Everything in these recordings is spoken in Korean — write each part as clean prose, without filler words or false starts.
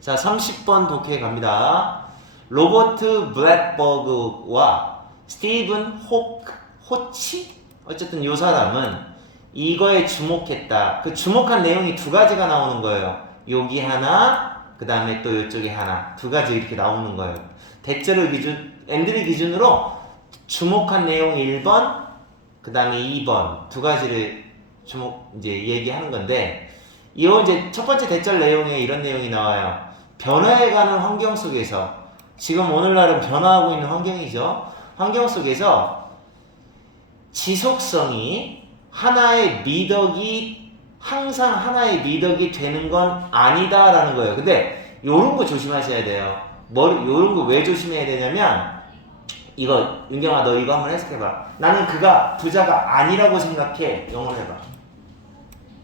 자, 30번 독해 갑니다. 로버트 블랙버그와 스티븐 호치? 어쨌든 요 사람은 이거에 주목했다. 그 주목한 내용이 두 가지가 나오는 거예요. 여기 하나, 그 다음에 또 이쪽에 하나. 두 가지 이렇게 나오는 거예요. 대절을 앤드류 기준으로 주목한 내용이 1번, 그 다음에 2번. 두 가지를 이제 얘기하는 건데, 이제 첫 번째 대절 내용에 이런 내용이 나와요. 변화해가는 환경 속에서, 지금 오늘날은 변화하고 있는 환경이죠. 환경 속에서 지속성이 하나의 미덕이 항상 하나의 미덕이 되는 건 아니다라는 거예요. 근데 요런 거 조심하셔야 돼요. 요런 거 왜 조심해야 되냐면, 이거 윤경아 너 이거 한번 해석해봐. 나는 그가 부자가 아니라고 생각해. 영어로 해봐.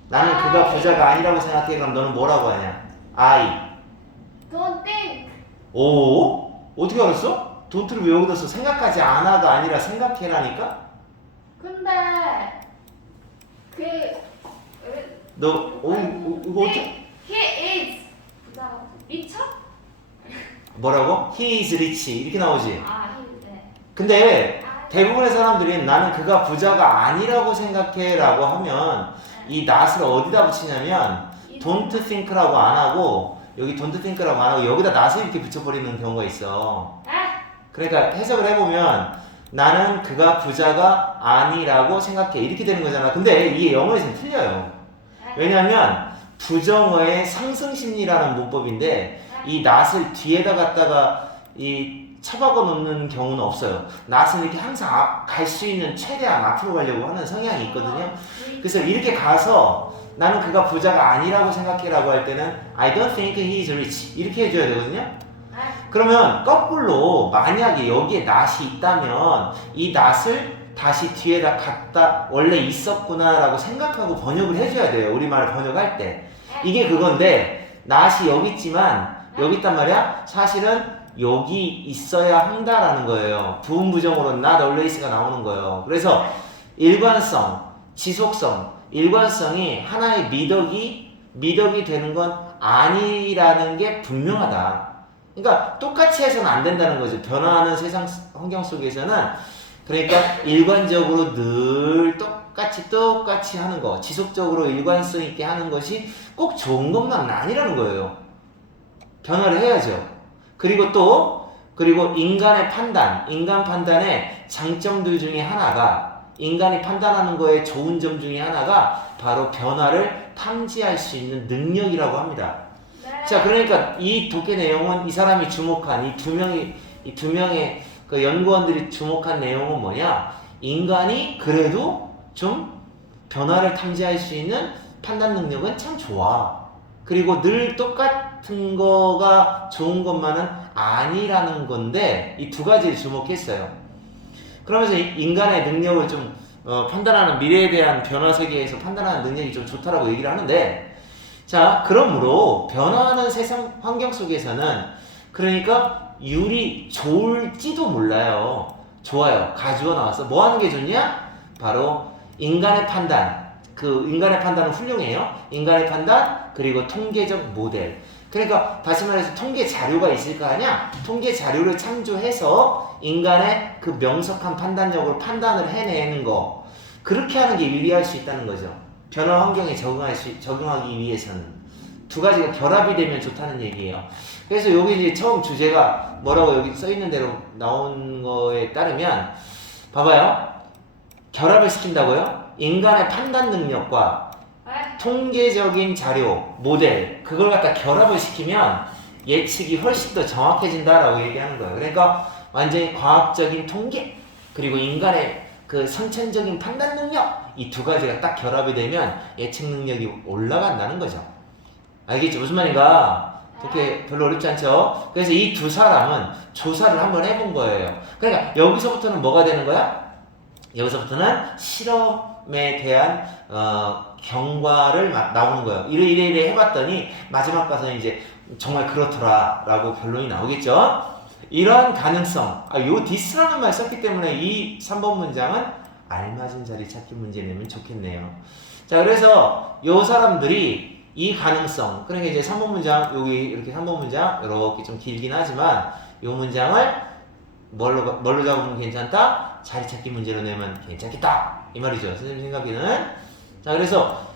나는 그가 부자가 아니라고 생각해. 그럼 너는 뭐라고 하냐? I Don't think. 오? 어떻게 알았어? don't를 왜 여기다 써? 생각하지 않아가 아니라 생각해라니까? 근데 너 이거 어떻게 He is 부자 미쳐? 뭐라고? He is rich 이렇게 나오지? 네. 근데 대부분의 사람들이 나는 그가 부자가 아니라고 생각해 라고 하면 이 not을 어디다 붙이냐면 don't think라고 안 하고 여기 don't think라고 안 하고 여기다 not을 이렇게 붙여버리는 경우가 있어. 그러니까 해석을 해보면 나는 그가 부자가 아니라고 생각해 이렇게 되는 거잖아. 근데 이게 영어에서는 틀려요. 왜냐하면 부정어의 상승심리라는 문법인데 이 not을 뒤에다 갖다가 이 처박아 놓는 경우는 없어요. not은 이렇게 항상 갈 수 있는 최대한 앞으로 가려고 하는 성향이 있거든요. 그래서 이렇게 가서 나는 그가 부자가 아니라고 생각해라고 할 때는 I don't think he is rich 이렇게 해줘야 되거든요. 그러면 거꾸로 만약에 여기에 not이 있다면 이 not을 다시 뒤에다 갖다 원래 있었구나 라고 생각하고 번역을 해줘야 돼요. 우리말을 번역할 때 이게 그건데 not이 여기 있지만 여기 있단 말이야. 사실은 여기 있어야 한다라는 거예요. 부분 부정으로 not always가 나오는 거예요. 그래서 일관성, 지속성, 일관성이 하나의 미덕이 되는 건 아니라는 게 분명하다. 그러니까 똑같이 해서는 안 된다는 거죠. 변화하는 세상 환경 속에서는. 그러니까 일관적으로 늘 똑같이 하는 거, 지속적으로 일관성 있게 하는 것이 꼭 좋은 것만은 아니라는 거예요. 변화를 해야죠. 그리고 인간의 인간 판단의 장점들 중에 하나가, 인간이 판단하는 거에 좋은 점 중에 하나가 바로 변화를 탐지할 수 있는 능력이라고 합니다. 자, 그러니까 이 독해 내용은 이 사람이 주목한 이 두 명의 그 연구원들이 주목한 내용은 뭐냐? 인간이 그래도 좀 변화를 탐지할 수 있는 판단 능력은 참 좋아. 그리고 늘 똑같은 거가 좋은 것만은 아니라는 건데 이 두 가지를 주목했어요. 그러면서 인간의 능력을 좀 판단하는 미래에 대한 변화 세계에서 판단하는 능력이 좀 좋다라고 얘기를 하는데, 자, 그러므로 변화하는 세상 환경 속에서는 그러니까 좋을지도 몰라요. 좋아요. 가주어 나왔어. 뭐 하는 게 좋냐? 바로 인간의 판단. 그 인간의 판단은 훌륭해요. 인간의 판단 그리고 통계적 모델. 그러니까 다시 말해서 통계 자료가 있을 거 아니야? 통계 자료를 참조해서 인간의 그 명석한 판단력으로 판단을 해내는 거. 그렇게 하는 게 유리할 수 있다는 거죠. 변화 환경에 적용하기 위해서는. 두 가지가 결합이 되면 좋다는 얘기예요. 그래서 여기 이제 처음 주제가 뭐라고 여기 써 있는 대로 나온 거에 따르면 봐봐요. 결합을 시킨다고요? 인간의 판단 능력과 통계적인 자료, 모델, 그걸 갖다 결합을 시키면 예측이 훨씬 더 정확해진다라고 얘기하는 거예요. 그러니까 완전히 과학적인 통계, 그리고 인간의 그 선천적인 판단 능력, 이 두 가지가 딱 결합이 되면 예측 능력이 올라간다는 거죠. 알겠죠? 무슨 말인가? 그렇게 별로 어렵지 않죠? 그래서 이 두 사람은 조사를 한번 해본 거예요. 그러니까 여기서부터는 뭐가 되는 거야? 여기서부터는 실험에 대한 경과를 나오는 거예요. 이래 해봤더니 마지막 가서는 이제 정말 그렇더라 라고 결론이 나오겠죠. 이러한 가능성, 요 디스라는 말 썼기 때문에 이 3번 문장은 알맞은 자리 찾기 문제 내면 좋겠네요. 자, 그래서 요 사람들이 이 가능성. 그러니까 이제 3번 문장 여기 이렇게 3번 문장 이렇게 좀 길긴 하지만 이 문장을 뭘로 잡으면 괜찮다? 자리 찾기 문제로 내면 괜찮겠다. 이 말이죠. 선생님 생각에는. 자, 그래서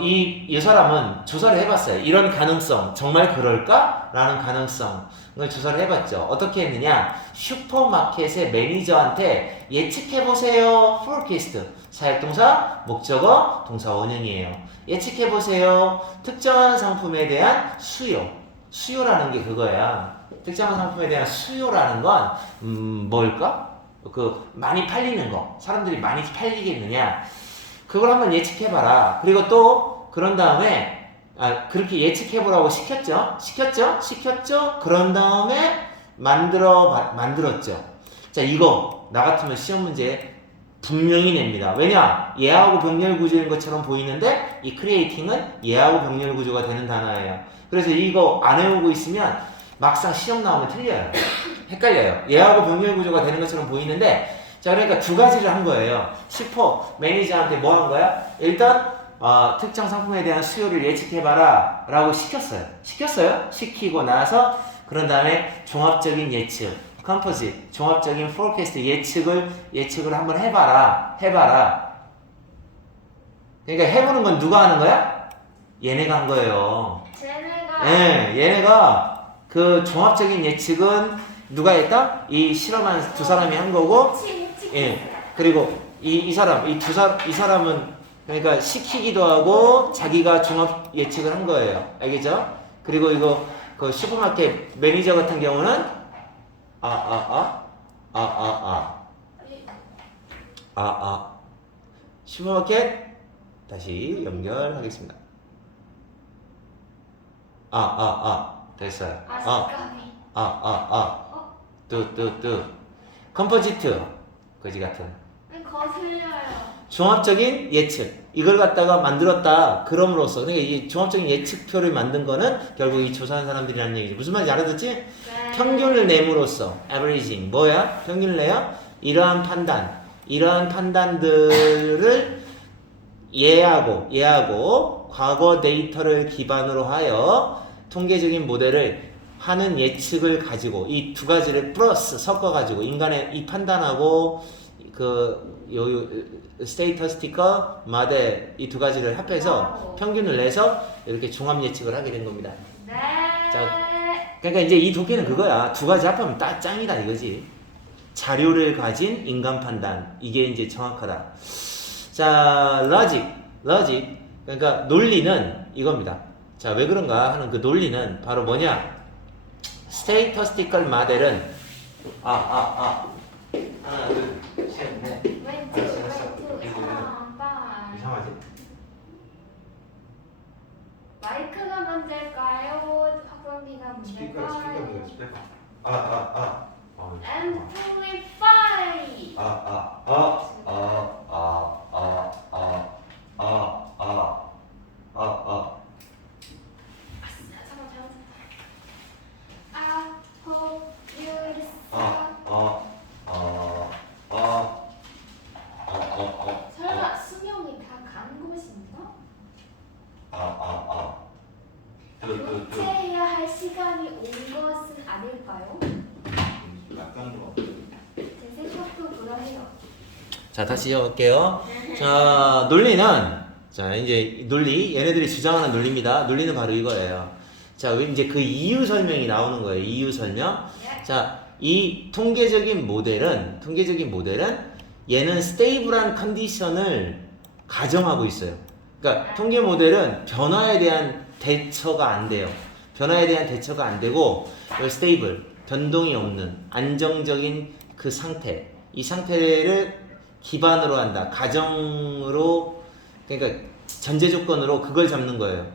이 사람은 조사를 해봤어요. 이런 가능성 정말 그럴까? 라는 가능성을 조사를 해봤죠. 어떻게 했느냐? 슈퍼마켓의 매니저한테 예측해보세요. forecast. 사역동사, 목적어, 동사 원형이에요. 예측해보세요. 특정한 상품에 대한 수요. 수요라는 게 그거야. 특정한 상품에 대한 수요라는 건 뭘까? 많이 팔리는 거. 사람들이 많이 팔리겠느냐? 그걸 한번 예측해봐라. 그리고 또 그런 다음에 그렇게 예측해보라고 시켰죠? 그런 다음에 만들었죠. 자, 이거 나 같으면 시험 문제 분명히 냅니다. 왜냐? 예하고 병렬 구조인 것처럼 보이는데 이 creating은 예하고 병렬 구조가 되는 단어예요. 그래서 이거 안 외우고 있으면 막상 시험 나오면 틀려요. 헷갈려요. 예하고 병렬 구조가 되는 것처럼 보이는데 자, 그러니까 두 가지를 한 거예요. 슈퍼 매니저한테 뭐 한 거야? 일단 특정 상품에 대한 수요를 예측해봐라 라고 시켰어요. 시키고 나서 그런 다음에 종합적인 예측, 컴포짓, 종합적인 forecast 예측을 한번 해봐라. 그러니까 해보는 건 누가 하는 거야? 얘네가 한 거예요. 쟤네가. 네, 얘네가 그 종합적인 예측은 누가 했다? 이 실험한 두 사람이 한 거고, 예. 그리고 이 사람은 그러니까 시키기도 하고 자기가 종합 예측을 한 거예요. 알겠죠? 그리고 이거 그 슈퍼마켓 매니저 같은 경우는 슈퍼마켓 다시 연결하겠습니다. 됐어요. 뚜 컴포지트 거지 같은 거슬려요. 종합적인 예측 이걸 갖다가 만들었다. 그럼으로써 그러니까 이 종합적인 예측표를 만든 거는 결국 이 조사한 사람들이라는 얘기죠. 무슨 말인지 알아듣지? 네. 평균을 내므로써 averaging 뭐야? 평균을 내요? 이러한 판단들을 예하고 과거 데이터를 기반으로 하여 통계적인 모델을 하는 예측을 가지고 이 두 가지를 플러스 섞어가지고 인간의 이 판단하고 스테이터스티커 모델 이 두 가지를 합해서 평균을 내서 이렇게 종합 예측을 하게 된 겁니다. 네. 자, 그러니까 이제 이 독해는 그거야. 두 가지 합하면 딱 짱이다 이거지. 자료를 가진 인간 판단 이게 이제 정확하다. 자, logic 그러니까 논리는 이겁니다. 자, 왜 그런가 하는 그 논리는 바로 뭐냐? 스테이터스티컬 모델은 하나 둘셋 넷 왼쪽 이거 한번. 이상하지? 마이크가 문제일까요? 확성기가 문제일까요? Amplify. 잠깐 잘못했다. I hope you 설마 수명이 다 간 것인가? 교체해야 할 시간이 온 것은 아닐까요? 제 생각도 그러네요. 자, 다시 이어갈게요. 자, 논리는 자, 이제 논리 얘네들이 주장하는 논리입니다. 논리는 바로 이거예요. 자, 이제 그 이유 설명이 나오는 거예요. 이유 설명. 자, 이 통계적인 모델은 얘는 스테이블한 컨디션을 가정하고 있어요. 그러니까 통계 모델은 변화에 대한 대처가 안 돼요. 변화에 대한 대처가 안 되고 스테이블, 변동이 없는 안정적인 그 상태, 이 상태를 기반으로 한다. 가정으로 그러니까 전제 조건으로 그걸 잡는 거예요.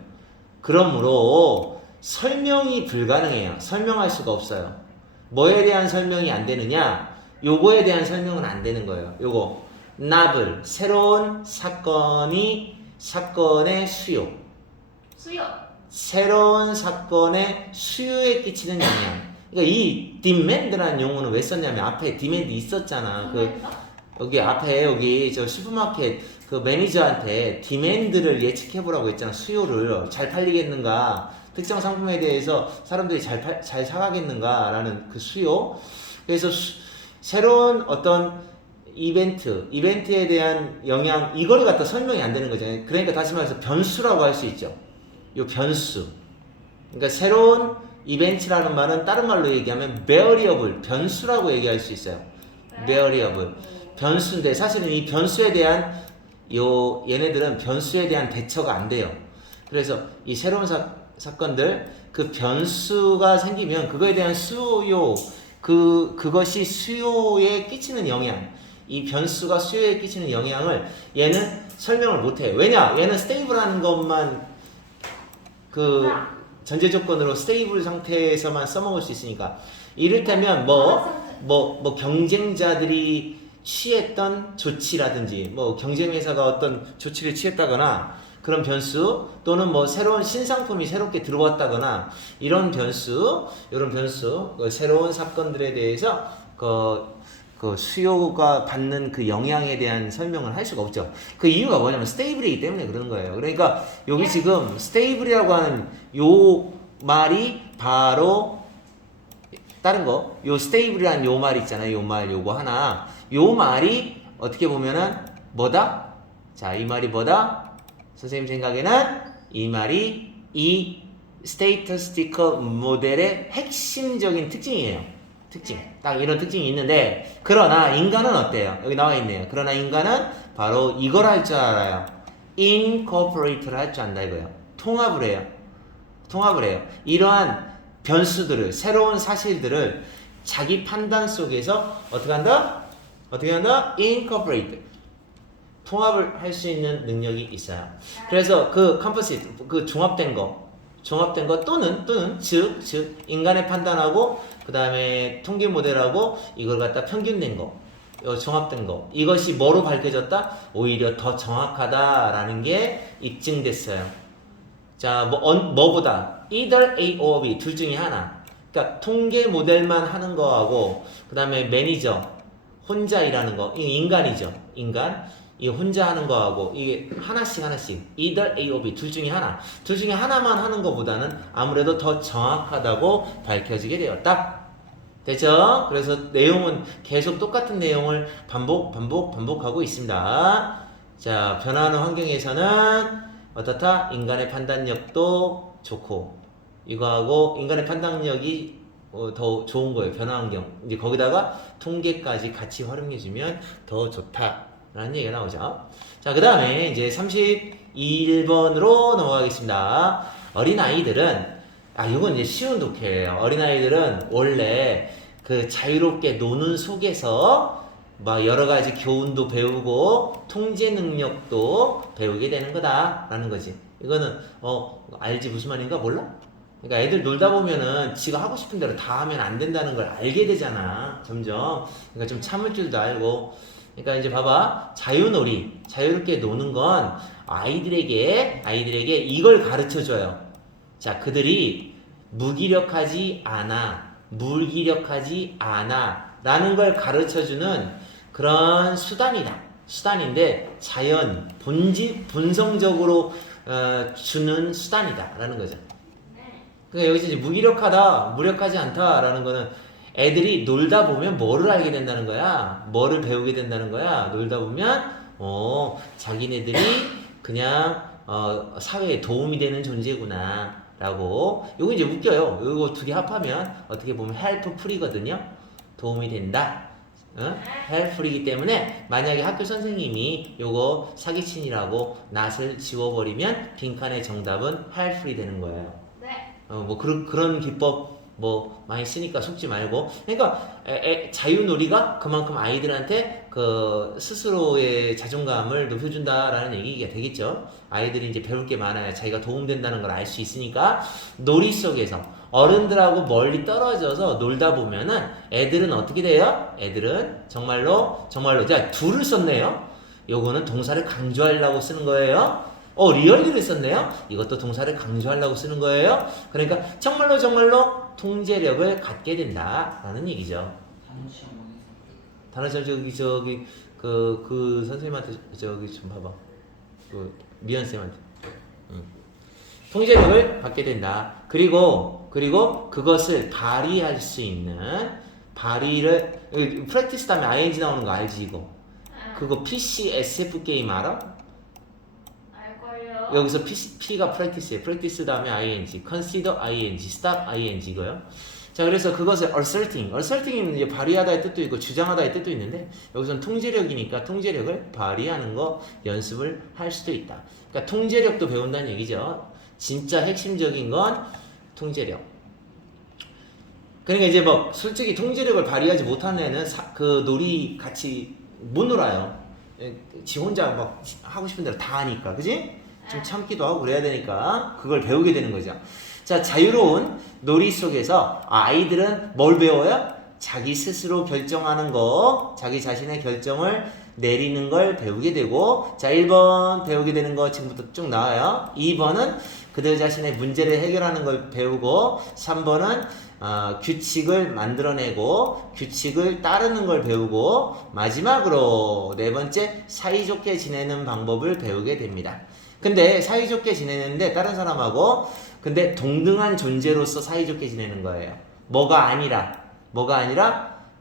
그러므로 설명이 불가능해요. 설명할 수가 없어요. 뭐에 대한 설명이 안 되느냐? 요거에 대한 설명은 안 되는 거예요. 요거 novel 새로운 사건의 수요. 새로운 사건의 수요에 끼치는 영향. 그러니까 이 demand라는 용어는 왜 썼냐면 앞에 demand 있었잖아. 여기 앞에 여기 저 슈퍼마켓 그 매니저한테 디맨드를 예측해보라고 했잖아. 수요를 잘 팔리겠는가, 특정 상품에 대해서 사람들이 잘 사가겠는가라는 그 수요. 그래서 새로운 어떤 이벤트에 대한 영향, 이걸 갖다 설명이 안 되는 거죠. 그러니까 다시 말해서 변수라고 할 수 있죠. 요 변수. 그러니까 새로운 이벤트라는 말은 다른 말로 얘기하면 variable, 변수라고 얘기할 수 있어요. variable. 변수인데 사실은 이 변수에 대한 얘네들은 변수에 대한 대처가 안 돼요. 그래서 이 새로운 사건들, 그 변수가 생기면 그거에 대한 수요, 그것이 수요에 끼치는 영향, 이 변수가 수요에 끼치는 영향을 얘는 설명을 못해요. 왜냐? 얘는 스테이블하는 것만 그 전제 조건으로 스테이블 상태에서만 써먹을 수 있으니까. 이를테면 경쟁자들이 취했던 조치라든지 경쟁 회사가 어떤 조치를 취했다거나 그런 변수, 또는 새로운 신상품이 새롭게 들어왔다거나 이런 변수, 새로운 사건들에 대해서 그 수요가 받는 그 영향에 대한 설명을 할 수가 없죠. 그 이유가 뭐냐면 스테이블이기 때문에 그러는 거예요. 그러니까 여기 지금 스테이블이라고 하는 요 말이 바로 다른 거, 요 스테이블이라는 요 말 있잖아요. 요 말, 요거 하나. 요 말이 어떻게 보면은 뭐다? 자, 이 말이 뭐다? 선생님 생각에는 이 말이 이 스테이터스티컬 모델의 핵심적인 특징이에요. 특징. 딱 이런 특징이 있는데, 그러나 인간은 어때요? 여기 나와 있네요. 그러나 인간은 바로 이걸 할 줄 알아요. incorporate를 할 줄 안다 이거예요. 통합을 해요. 이러한 변수들을, 새로운 사실들을 자기 판단 속에서 어떻게 한다? incorporate. 통합을 할 수 있는 능력이 있어요. 그래서 그 composite, 그 종합된 거 또는 즉 인간의 판단하고 그 다음에 통계 모델하고 이걸 갖다 평균된 거, 종합된 거, 이것이 뭐로 밝혀졌다? 오히려 더 정확하다라는 게 입증됐어요. 자, 뭐보다 either A or B 둘 중에 하나. 그러니까 통계 모델만 하는 거하고 그 다음에 매니저 혼자 일하는 거, 이게 인간이죠. 인간. 이 혼자 하는 거하고 이게 하나씩 either A or B 둘 중에 하나만 하는 것보다는 아무래도 더 정확하다고 밝혀지게 되었다. 됐죠? 그래서 내용은 계속 똑같은 내용을 반복하고 있습니다. 자, 변화하는 환경에서는 어떻다? 인간의 판단력도 좋고, 이거하고 인간의 판단력이 더 좋은 거예요. 변화 환경. 이제 거기다가 통계까지 같이 활용해주면 더 좋다. 라는 얘기가 나오죠. 자, 그 다음에 이제 31번으로 넘어가겠습니다. 어린아이들은, 이건 이제 쉬운 독해예요. 어린아이들은 원래 그 자유롭게 노는 속에서 막 여러 가지 교훈도 배우고 통제 능력도 배우게 되는 거다라는 거지. 이거는 알지 무슨 말인가 몰라? 그러니까 애들 놀다 보면은 지가 하고 싶은 대로 다 하면 안 된다는 걸 알게 되잖아. 점점. 그러니까 좀 참을 줄도 알고. 그러니까 이제 봐봐. 자유롭게 노는 건 아이들에게 이걸 가르쳐 줘요. 자, 그들이 무기력하지 않아 라는 걸 가르쳐 주는 그런 수단인데 본성적으로 주는 수단이다 라는 거죠. 그러니까 여기서 이제 무력하지 않다라는 거는 애들이 놀다 보면 뭐를 알게 된다는 거야? 뭐를 배우게 된다는 거야? 놀다 보면 자기네들이 그냥 사회에 도움이 되는 존재구나 라고. 요거 이제 웃겨요. 요거 두 개 합하면 어떻게 보면 helpful이거든요. 도움이 된다. helpful이기 때문에 만약에 학교 선생님이 요거 사기친이라고 낫을 지워버리면 빈칸의 정답은 helpful이 되는 거예요. 네. 그런 기법 많이 쓰니까 속지 말고. 그러니까 자유놀이가 그만큼 아이들한테 그 스스로의 자존감을 높여준다라는 얘기가 되겠죠. 아이들이 이제 배울 게 많아야 자기가 도움된다는 걸 알 수 있으니까 놀이 속에서 어른들하고 멀리 떨어져서 놀다 보면은 애들은 어떻게 돼요? 애들은 정말로 자, 둘을 썼네요. 요거는 동사를 강조하려고 쓰는 거예요. 리얼리를 썼네요. 이것도 동사를 강조하려고 쓰는 거예요. 그러니까 정말로 통제력을 갖게 된다라는 얘기죠. 단어 시험 그 선생님한테 저기 좀 봐봐. 그 미연 쌤한테. 응. 통제력을 받게 된다. 그리고 그것을 발휘할 수 있는 발휘를 프랙티스 다음에 ing 나오는 거 알지 이거? 그거 PC SF 게임 알아? 알걸요. 여기서 P가 practice예요. practice 다음에 ing, consider ing, stop ing 이거요. 자, 그래서 그것을 asserting은 이제 발휘하다의 뜻도 있고 주장하다의 뜻도 있는데 여기서는 통제력이니까 통제력을 발휘하는 거 연습을 할 수도 있다. 그러니까 통제력도 배운다는 얘기죠. 진짜 핵심적인 건 통제력. 그러니까 이제 뭐 솔직히 통제력을 발휘하지 못하는 애는 그 놀이 같이 못 놀아요. 지 혼자 막 하고 싶은 대로 다 하니까, 그지? 좀 참기도 하고 그래야 되니까 그걸 배우게 되는 거죠. 자, 자유로운 놀이 속에서 아이들은 뭘 배워요? 자기 스스로 결정하는 거, 자기 자신의 결정을 내리는 걸 배우게 되고, 자, 1번 배우게 되는 거 지금부터 쭉 나와요. 2번은 그들 자신의 문제를 해결하는 걸 배우고, 3번은 규칙을 만들어내고 규칙을 따르는 걸 배우고, 마지막으로 네 번째 사이좋게 지내는 방법을 배우게 됩니다. 근데 사이좋게 지내는데 다른 사람하고 근데 동등한 존재로서 사이좋게 지내는 거예요. 뭐가 아니라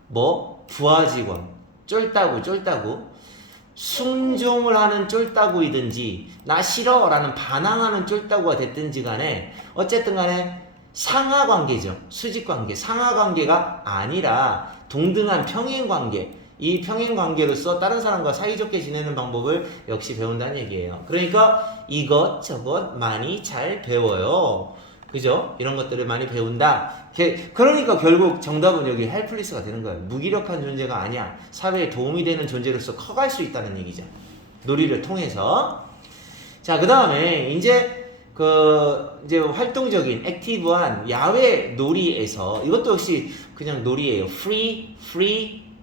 뭐 부하 직원 쫄따구 순종을 하는 쫄따구이든지 나 싫어 라는 반항하는 쫄따구가 됐든지 간에 어쨌든 간에 상하관계죠. 수직관계 상하관계가 아니라 동등한 평행관계, 이 평행관계로서 다른 사람과 사이좋게 지내는 방법을 역시 배운다는 얘기예요. 그러니까 이것저것 많이 잘 배워요. 그죠? 이런 것들을 많이 배운다. 그러니까 결국 정답은 여기 헬플리스가 되는 거예요. 무기력한 존재가 아니야. 사회에 도움이 되는 존재로서 커갈 수 있다는 얘기죠. 놀이를 통해서. 자, 그 다음에 이제 이제 활동적인 액티브한 야외 놀이에서 이것도 역시 그냥 놀이예요. free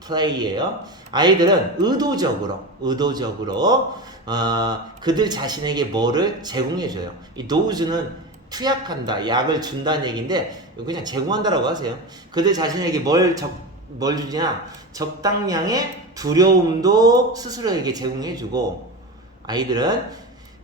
play예요. 아이들은 의도적으로 그들 자신에게 뭐를 제공해줘요. 이 도우즈는 투약한다, 약을 준다는 얘기인데 그냥 제공한다라고 하세요. 그들 자신에게 뭘 주냐? 적당량의 두려움도 스스로에게 제공해주고 아이들은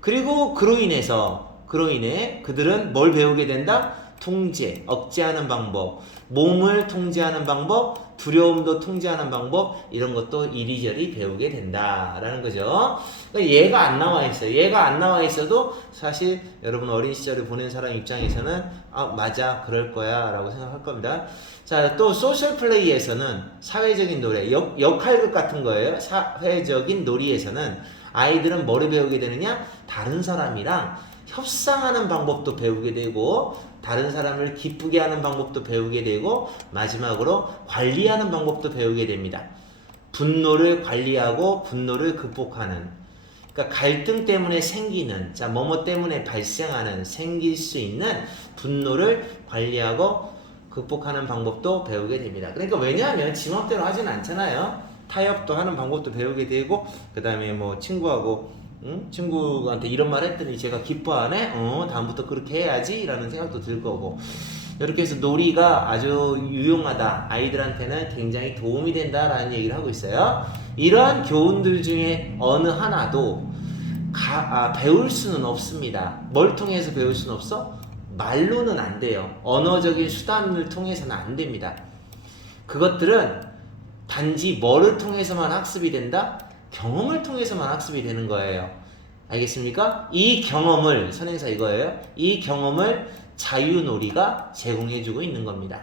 그리고 그로 인해 그들은 뭘 배우게 된다? 통제, 억제하는 방법, 몸을 통제하는 방법, 두려움도 통제하는 방법, 이런 것도 이리저리 배우게 된다라는 거죠. 그러니까 얘가 안 나와 있어요. 얘가 안 나와 있어도 사실 여러분 어린 시절을 보낸 사람 입장에서는 맞아, 그럴 거야 라고 생각할 겁니다. 자, 또 소셜 플레이에서는 사회적인 놀이, 역할극 같은 거예요. 사회적인 놀이에서는 아이들은 뭐를 배우게 되느냐? 다른 사람이랑 협상하는 방법도 배우게 되고 다른 사람을 기쁘게 하는 방법도 배우게 되고 마지막으로 관리하는 방법도 배우게 됩니다. 분노를 관리하고 분노를 극복하는, 그러니까 갈등 때문에 생기는, 뭐뭐 때문에 생길 수 있는 분노를 관리하고 극복하는 방법도 배우게 됩니다. 그러니까 왜냐하면 지 맘대로 하진 않잖아요. 타협도 하는 방법도 배우게 되고 그 다음에 뭐 친구한테 이런 말 했더니 제가 기뻐하네? 다음부터 그렇게 해야지 라는 생각도 들 거고, 이렇게 해서 놀이가 아주 유용하다, 아이들한테는 굉장히 도움이 된다 라는 얘기를 하고 있어요. 이러한 교훈들 중에 어느 하나도 배울 수는 없습니다. 뭘 통해서 배울 수는 없어? 말로는 안 돼요. 언어적인 수단을 통해서는 안 됩니다. 그것들은 단지 뭐를 통해서만 학습이 된다? 경험을 통해서만 학습이 되는 거예요. 알겠습니까? 이 경험을, 선행사 이거예요. 이 경험을 자유놀이가 제공해주고 있는 겁니다.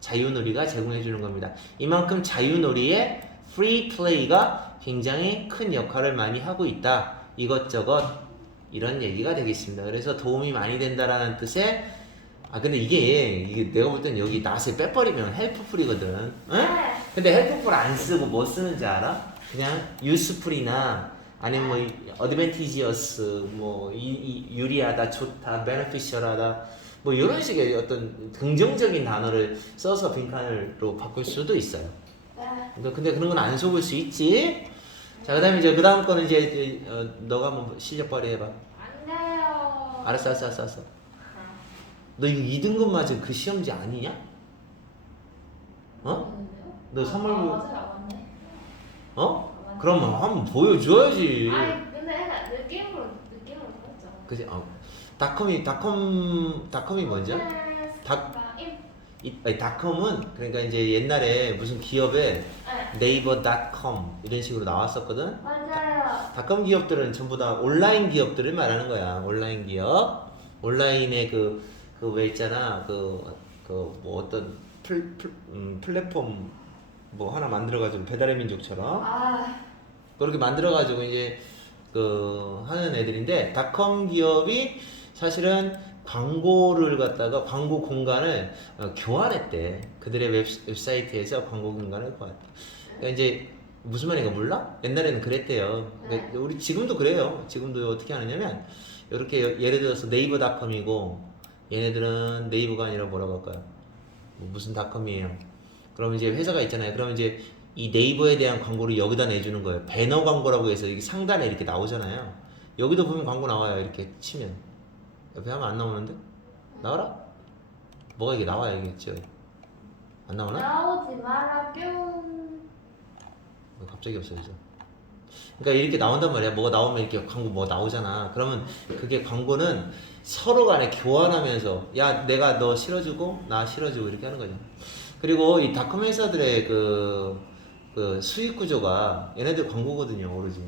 자유놀이가 제공해주는 겁니다. 이만큼 자유놀이에 free play가 굉장히 큰 역할을 많이 하고 있다. 이것저것 이런 얘기가 되겠습니다. 그래서 도움이 많이 된다라는 뜻의 근데 이게 내가 볼 땐 여기 낫을 빼버리면 헬프풀이거든. 응? 근데 헬프풀 안 쓰고 뭐 쓰는지 알아? 그냥 유스풀이나 아니면 뭐 어드밴티지어스, 뭐 유리하다, 좋다, 베네피셜하다, 뭐 이런 식의 어떤 긍정적인 단어를 써서 빈칸으로 바꿀 수도 있어요. 근데 그런 건 안 속을 수 있지. 자, 그다음에 이제 그다음 거는 이제 너가 한번 실력 발휘해봐. 안 돼요. 알았어. 너 이거 2등급 맞은 그 시험지 아니냐? 너 선물 맞아요. 맞네. 어? 그럼 한번 보여줘야지. 아니 근데 애가 느낌으로 봤죠. 그지? 닷컴이 뭔지? 닷컴은 그러니까 이제 옛날에 무슨 기업에 네. 네이버닷컴 이런 식으로 나왔었거든. 맞아요. 닷컴 기업들은 전부 다 온라인 기업들을 말하는 거야. 온라인 기업. 온라인에 왜 있잖아. 뭐 어떤 플랫폼 뭐 하나 만들어가지고 배달의 민족처럼 아 그렇게 만들어가지고 이제 하는 애들인데 닷컴 기업이 사실은 광고를 갖다가 광고 공간을 교환했대. 그들의 웹사이트에서 광고 공간을 교환했대. 그러니까 이제 무슨 말인가 몰라? 옛날에는 그랬대요. 그러니까 우리 지금도 그래요. 지금도 어떻게 하느냐면 이렇게 예를 들어서 네이버닷컴이고 얘네들은 네이버가 아니라 뭐라고 할까요? 뭐 무슨 닷컴이에요. 그럼 이제 회사가 있잖아요. 그럼 이제 이 네이버에 대한 광고를 여기다 내주는 거예요. 배너 광고라고 해서 이게 상단에 이렇게 나오잖아요. 여기도 보면 광고 나와요. 이렇게 치면 옆에 하면 안 나오는데? 나와라? 뭐가 이게 나와야겠죠. 안 나오나? 나오지 마라 뿅. 갑자기 없어지죠. 그러니까 이렇게 나온단 말이야. 뭐가 나오면 이렇게 광고 뭐 나오잖아. 그러면 그게 광고는 서로 간에 교환하면서 야 내가 너 실어주고 나 실어주고 이렇게 하는 거죠. 그리고 이 닷컴 회사들의 그 수익 구조가 얘네들 광고거든요. 오로지.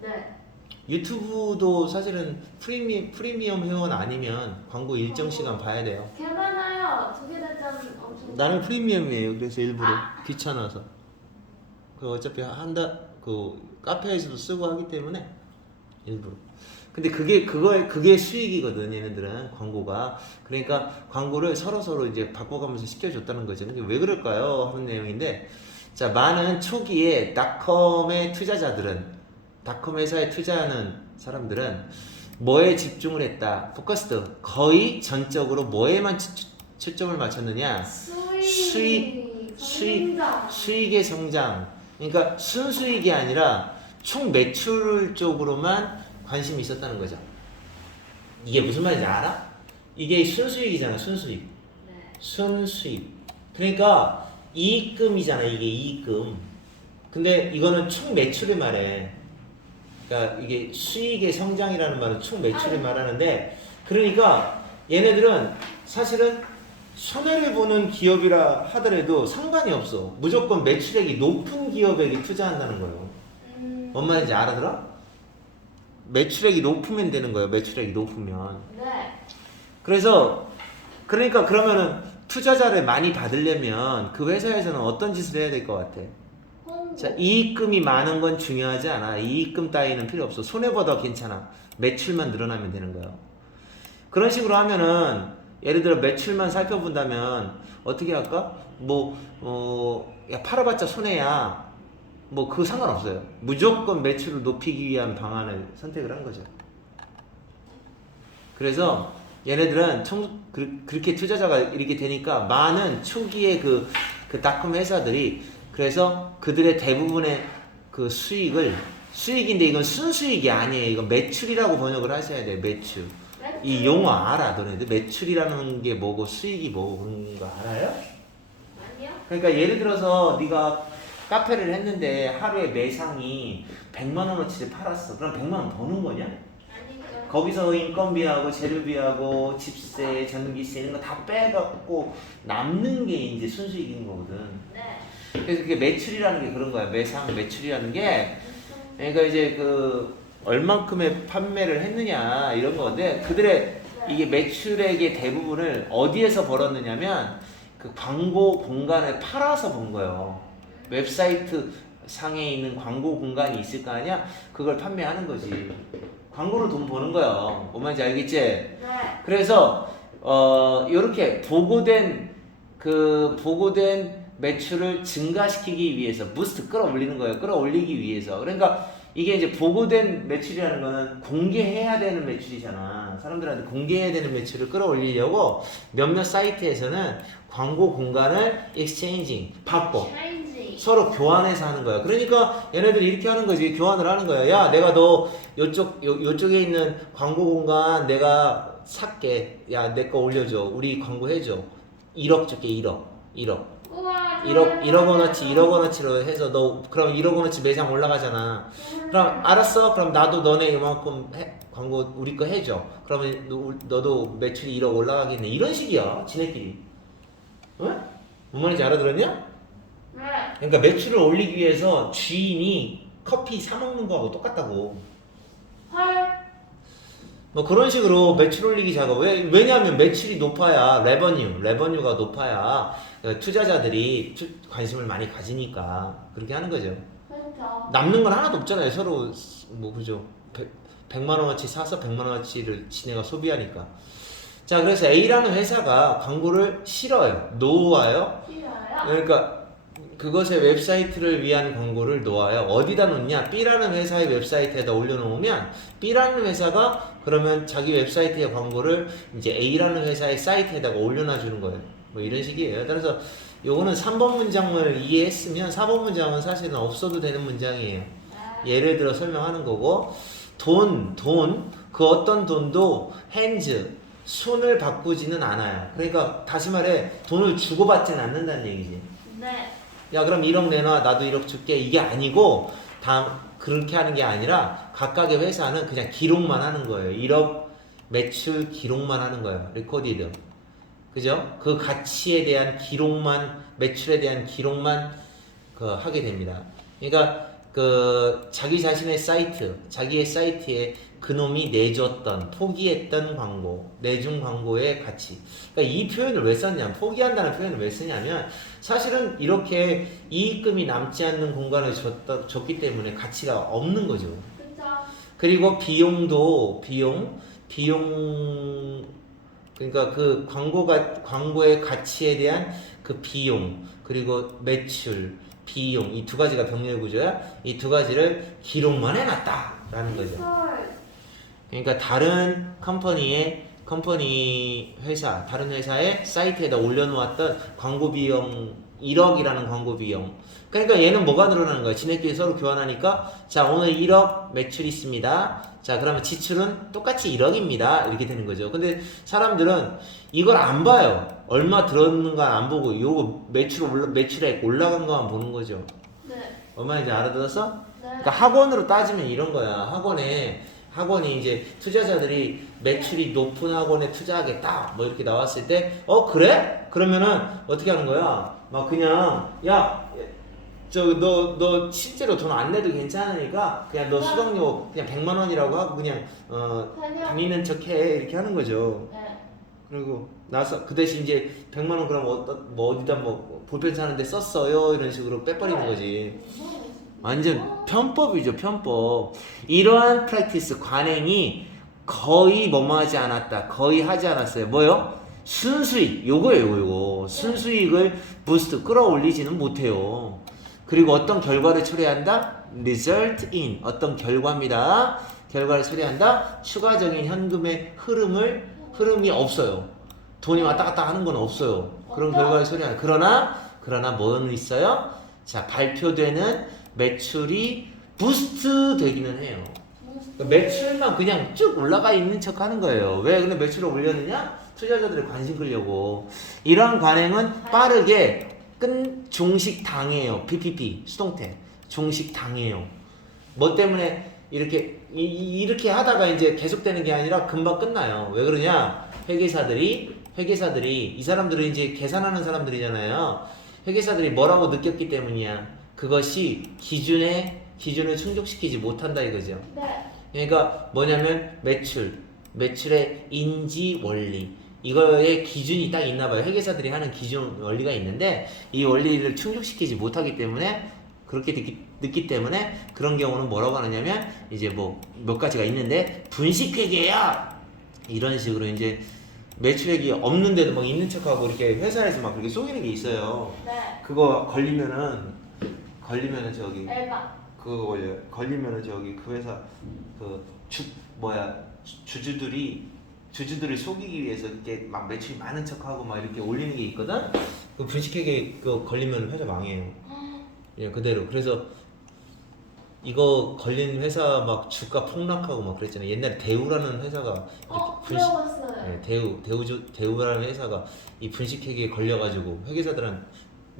네. 유튜브도 사실은 프리미엄 회원 아니면 광고 일정 시간 봐야 돼요. 개 많아요. 두 개 됐잖아. 엄청. 나는 프리미엄이에요. 그래서 일부러 귀찮아서. 그 어차피 카페에서도 쓰고 하기 때문에 일부러. 근데 그게 수익이거든. 얘네들은 광고가. 그러니까 광고를 서로 이제 바꿔가면서 시켜줬다는 거죠. 근데 왜 그럴까요? 하는 내용인데, 자 많은 초기에 닷컴의 투자자들은 닷컴 회사에 투자하는 사람들은 뭐에 집중을 했다. 포커스드. 거의 전적으로 뭐에만 초점을 맞췄느냐. 수익의 성장. 그러니까 순수익이 아니라 총 매출 쪽으로만 관심이 있었다는 거죠. 이게 무슨 말인지 알아? 이게 순수익이잖아. 순수익. 네. 순수익. 그러니까 이익금이잖아. 이게 이익금. 근데 이거는 총 매출을 말해. 그러니까 이게 수익의 성장이라는 말은 총 매출을 말하는데, 그러니까 얘네들은 사실은 손해를 보는 기업이라 하더라도 상관이 없어. 무조건 매출액이 높은 기업에게 투자한다는 거예요. 뭔 말인지 알아들어? 매출액이 높으면 되는 거예요. 매출액이 높으면. 네. 그러니까 그러면은 투자자를 많이 받으려면 그 회사에서는 어떤 짓을 해야 될 것 같아? 홍보. 자, 이익금이 많은 건 중요하지 않아. 이익금 따위는 필요 없어. 손해보다 괜찮아. 매출만 늘어나면 되는 거예요. 그런 식으로 하면은 예를 들어 매출만 살펴본다면 어떻게 할까? 야 팔아봤자 손해야. 뭐 그거 상관없어요. 무조건 매출을 높이기 위한 방안을 선택을 한 거죠. 그래서 얘네들은 그렇게 투자자가 이렇게 되니까 많은 초기에 그 닷컴 회사들이 그래서 그들의 대부분의 그 수익인데 이건 순수익이 아니에요. 이건 매출이라고 번역을 하셔야 돼요. 매출. 이 용어 알아, 너네들? 매출이라는 게 뭐고 수익이 뭐고 그런 거 알아요? 아니요. 그러니까 예를 들어서 네가 카페를 했는데 하루에 매상이 100만 원어치를 팔았어. 그럼 100만 원 버는 거냐? 아니죠. 거기서 인건비하고 재료비하고 집세, 전기세 이런 거 다 빼갖고 남는 게 이제 순수익인 거거든. 네. 그래서 그게 매출이라는 게 그런 거야. 매출이라는 게 그러니까 이제 얼만큼의 판매를 했느냐 이런 건데 그들의 이게 매출액의 대부분을 어디에서 벌었느냐면 그 광고 공간을 팔아서 번 거예요. 웹사이트 상에 있는 광고 공간이 있을 거 아니야? 그걸 판매하는 거지. 광고로 돈 버는 거야. 뭔 말인지 알겠지? 네. 그래서 이렇게 보고된 매출을 증가시키기 위해서 부스트 끌어올리는 거예요. 끌어올리기 위해서. 그러니까 이게 이제 보고된 매출이라는 거는 공개해야 되는 매출이잖아. 사람들한테 공개해야 되는 매출을 끌어올리려고 몇몇 사이트에서는 광고 공간을 바꿔. 서로 교환해서 하는 거야. 그러니까 얘네들이 이렇게 하는 거지. 교환을 하는 거야. 야, 내가 너 요쪽에 있는 광고 공간 내가 살게. 야, 내 거 올려줘. 우리 광고 해줘. 1억 줄게. 1억. 우와 1억 원어치 1억 원어치로 해서 너 그럼 1억 원어치 매장 올라가잖아. 그럼 알았어. 그럼 나도 너네 이만큼 광고 우리 거 해줘. 그러면 너도 매출이 1억 올라가겠네. 이런 식이야 지네끼리. 응? 뭔 말인지 알아들었냐? 네. 그러니까 매출을 올리기 위해서 주인이 커피 사 먹는 거하고 똑같다고. 헐. 뭐 그런 식으로 매출 올리기 작업. 왜냐하면 매출이 높아야 레버뉴가 높아야 투자자들이 관심을 많이 가지니까 그렇게 하는 거죠. 그렇죠. 남는 건 하나도 없잖아요. 서로 뭐 그죠. 100만 원어치 사서 100만 원어치를 지네가 소비하니까. 자, 그래서 A라는 회사가 광고를 실어요. 놓아요. 싫어요? 그러니까 그것의 웹사이트를 위한 광고를 놓아요. 어디다 놓냐? B라는 회사의 웹사이트에다 올려놓으면 B라는 회사가 그러면 자기 웹사이트의 광고를 이제 A라는 회사의 사이트에다가 올려놔 주는 거예요. 뭐 이런 식이에요. 따라서 요거는 3번 문장을 이해했으면 4번 문장은 사실은 없어도 되는 문장이에요. 예를 들어 설명하는 거고 돈, 그 어떤 돈도 hands, 손을 바꾸지는 않아요. 그러니까 다시 말해 돈을 주고받지는 않는다는 얘기지. 네. 야 그럼 1억 내놔 나도 1억 줄게 이게 아니고 다 그렇게 하는 게 아니라 각각의 회사는 그냥 기록만 하는 거예요. 1억 매출 기록만 하는 거예요. 리코디드. 그죠? 그 가치에 대한 기록만 매출에 대한 기록만 하게 됩니다. 그러니까 그 자기 자신의 사이트, 자기의 사이트에 그놈이 내줬던 포기했던 광고, 내준 광고의 가치. 그러니까 이 표현을 왜 썼냐면 포기한다는 표현을 왜 쓰냐면 사실은 이렇게 이익금이 남지 않는 공간을 줬기 때문에 가치가 없는 거죠. 그쵸. 그리고 비용도 비용 그러니까 그 광고의 가치에 대한 그 비용 그리고 매출 비용 이 두 가지가 병렬 구조야. 이 두 가지를 기록만 해놨다라는 거죠. 헐. 그러니까 다른 다른 회사의 사이트에다 올려놓았던 광고 비용 1억이라는 광고 비용. 그러니까 얘는 뭐가 늘어나는 거야? 지네끼리 서로 교환하니까 자 오늘 1억 매출 있습니다. 자 그러면 지출은 똑같이 1억입니다. 이렇게 되는 거죠. 근데 사람들은 이걸 안 봐요. 얼마 들었는가 안 보고 요거 매출액 올라간 거만 보는 거죠. 네. 얼마 이제 알아들었어? 네. 그러니까 학원으로 따지면 이런 거야. 학원이 이제 투자자들이 매출이 높은 학원에 투자하겠다 뭐 이렇게 나왔을 때 그래? 그러면은 어떻게 하는 거야? 막 그냥 야 너 실제로 돈 안 내도 괜찮으니까 그냥 너 수강료 그냥 100만 원이라고 하고 그냥 다니는 척해 이렇게 하는 거죠. 네. 그리고 나서 그 대신 이제 100만 원 그럼 어디다 뭐 볼펜 사는데 썼어요 이런 식으로 빼버리는 거지. 완전 편법이죠, 편법. 이러한 프랙티스 관행이 거의 뭐뭐하지 않았다. 거의 하지 않았어요. 뭐요? 순수익. 요거예요, 요거. 순수익을 부스트 끌어올리지는 못해요. 그리고 어떤 결과를 초래한다? result in. 어떤 결과입니다. 결과를 초래한다. 추가적인 현금의 흐름이 없어요. 돈이 왔다 갔다 하는 건 없어요. 그런 결과를 초래한다. 그러나 뭐는 있어요? 자, 발표되는 매출이 부스트 되기는 해요. 그러니까 매출만 그냥 쭉 올라가 있는 척 하는 거예요. 왜 근데 매출을 올렸느냐? 투자자들의 관심 끌려고. 이러한 관행은 빠르게 종식당해요. PPP, 수동태. 종식당해요. 뭐 때문에 이렇게 하다가 이제 계속되는 게 아니라 금방 끝나요. 왜 그러냐? 회계사들이 이 사람들은 이제 계산하는 사람들이잖아요. 회계사들이 뭐라고 느꼈기 때문이야. 그것이 기준을 충족시키지 못한다 이거죠. 네. 그러니까 뭐냐면 매출의 인지 원리 이거의 기준이 딱 있나 봐요. 회계사들이 하는 기준 원리가 있는데 이 원리를 충족시키지 못하기 때문에 그렇게 늦기 때문에 그런 경우는 뭐라고 하느냐면 이제 뭐 몇 가지가 있는데 분식회계야 이런 식으로 이제 매출액이 없는데도 막 있는 척하고 이렇게 회사에서 막 그렇게 속이는 게 있어요. 네. 그거 걸리면은 저기 대박. 그거 걸리면은 저기 그 회사 주주들이 속이기 위해서 이렇게 막 매출이 많은 척하고 막 이렇게 올리는 게 있거든. 그 분식회계 그 걸리면 회사 망해요. 그냥 그대로. 그래서 이거 걸린 회사 막 주가 폭락하고 막 그랬잖아요. 옛날에 대우라는 회사가 들어봤어요. 네, 대우라는 회사가 이 분식회계에 걸려가지고 회계사들은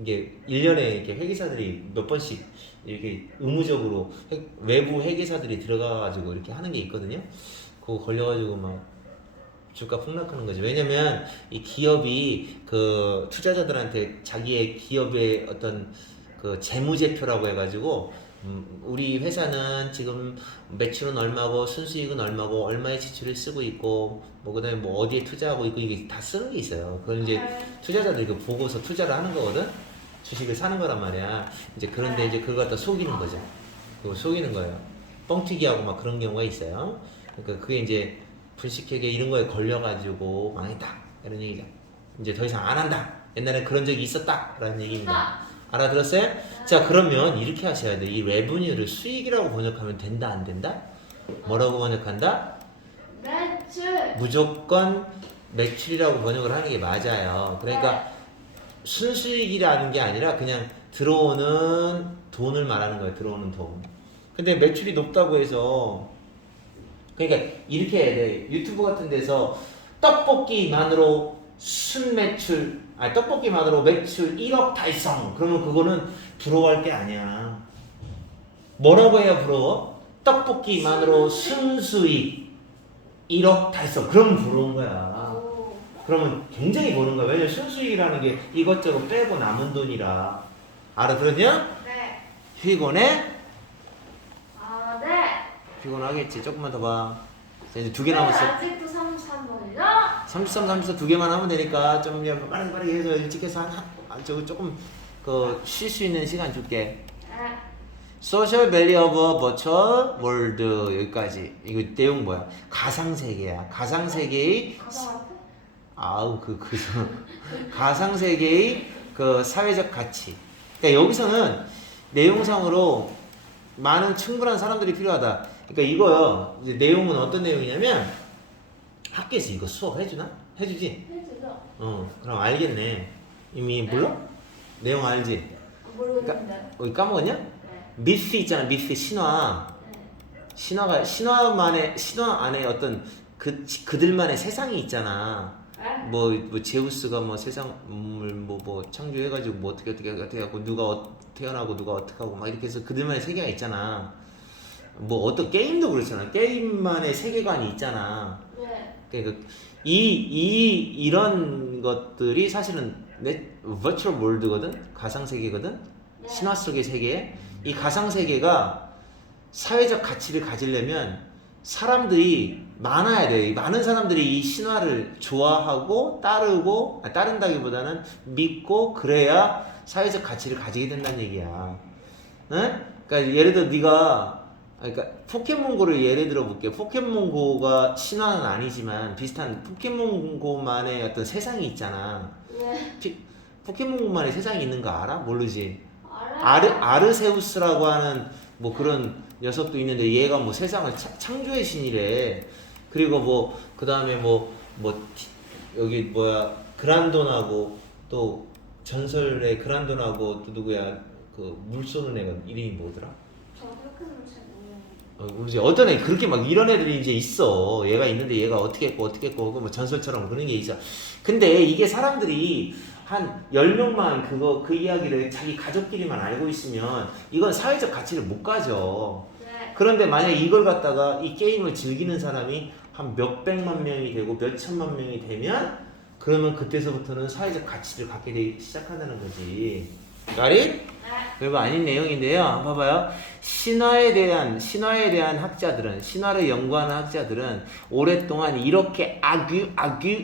이게 1년에 이렇게 회계사들이 몇 번씩 이렇게 의무적으로 외부 회계사들이 들어가가지고 이렇게 하는 게 있거든요. 그거 걸려가지고 막 주가 폭락하는 거죠. 왜냐면 이 기업이 그 투자자들한테 자기의 기업의 어떤 그 재무제표라고 해가지고 우리 회사는 지금 매출은 얼마고 순수익은 얼마고 얼마의 지출을 쓰고 있고 뭐 그다음에 뭐 어디에 투자하고 있고 이게 다 쓰는 게 있어요. 그걸 이제 투자자들이 그 보고서 투자를 하는 거거든. 주식을 사는 거란 말이야. 이제 그런데 이제 그걸 갖다 속이는 거죠. 그거 속이는 거예요. 뻥튀기하고 막 그런 경우가 있어요. 그러니까 그게 이제 불식회계 이런 거에 걸려가지고 망했다 이런 얘기죠. 이제 더 이상 안 한다. 옛날에 그런 적이 있었다라는 얘기입니다. 알아들었어요? 자, 그러면 이렇게 하셔야 돼. 이 revenue를 수익이라고 번역하면 된다, 안 된다? 뭐라고 번역한다? 매출. 무조건 매출이라고 번역을 하는 게 맞아요. 그러니까 순수익이라는 게 아니라 그냥 들어오는 돈을 말하는 거예요. 들어오는 돈. 근데 매출이 높다고 해서 그러니까 이렇게 해야 돼. 유튜브 같은 데서 떡볶이만으로 떡볶이만으로 매출 1억 달성. 그러면 그거는 부러워할 게 아니야. 뭐라고 해야 부러워? 떡볶이만으로 순수익 1억 달성. 그러면 부러운 거야. 그러면 굉장히 버는 거야. 왜냐면 순수익이라는 게 이것저것 빼고 남은 돈이라. 알아들었냐? 네. 피곤해? 아, 네. 피곤하겠지. 조금만 더 봐. 자, 이제 2개 남았어. 아직도 33번이죠? 33, 34 2개만 하면 되니까 좀 빠르게 해서 일찍 해서 저거 조금 쉴 수 있는 시간 줄게. 네. Social Value of a Virtual World 여기까지. 이거 내용 뭐야? 가상세계야. 가상세계의 가져왔대? 가상세계의 그 사회적 가치. 그러니까 여기서는 내용상으로 많은 충분한 사람들이 필요하다. 그러니까 이거요. 이제 내용은 어떤 내용이냐면 학교에서 이거 수업 해주나? 해주지? 해주죠? 그럼 알겠네. 이미 몰라? 내용 알지? 모르겠는데. 까먹었냐? 네. 미스 있잖아. 미스 신화. 네. 신화 안에 어떤 그들만의 세상이 있잖아. 네? 뭐 제우스가 뭐 세상을 뭐 창조해가지고 뭐 어떻게 하고 누가 태어나고 누가 어떻게 하고 막 이렇게 해서 그들만의 세계가 있잖아. 뭐 어떤 게임도 그렇잖아. 게임만의 세계관이 있잖아. 네. 그러니까 이런 것들이 사실은 virtual world거든. 가상 세계거든. 네. 신화 속의 세계. 이 가상 세계가 사회적 가치를 가지려면 사람들이 많아야 돼. 많은 사람들이 이 신화를 좋아하고 따른다기보다는 믿고 그래야 사회적 가치를 가지게 된다는 얘기야. 응? 그러니까 예를 들어 그러니까 포켓몬고를 예를 들어 볼게. 포켓몬고가 신화는 아니지만 비슷한 포켓몬고만의 어떤 세상이 있잖아. 네. 포켓몬고만의 세상이 있는 거 알아? 모르지? 알아요. 아르세우스라고 하는 뭐 그런 녀석도 있는데 얘가 뭐 세상을 창조의 신이래. 그리고 그 다음에 여기 뭐야 그란돈하고 또 전설의 그란돈하고 또 누구야 그 물 쏘는 애가 이름이 뭐더라? 저 그렇게는 잘 모르겠는데. 모르지. 어떤 애 그렇게 막 이런 애들이 이제 있어. 얘가 있는데 얘가 어떻게 했고 뭐 전설처럼 그런 게 있어. 근데 이게 사람들이 한 10명만 그 이야기를 자기 가족끼리만 알고 있으면 이건 사회적 가치를 못 가져. 네. 그런데 만약에 이걸 갖다가 이 게임을 즐기는 사람이 한 몇백만 명이 되고 몇천만 명이 되면 그러면 그때서부터는 사회적 가치를 갖게 되기 시작한다는 거지. 알이? 네. 별거 아닌 내용인데요. 한번 봐봐요. 신화에 대한 학자들은, 신화를 연구하는 학자들은 오랫동안 이렇게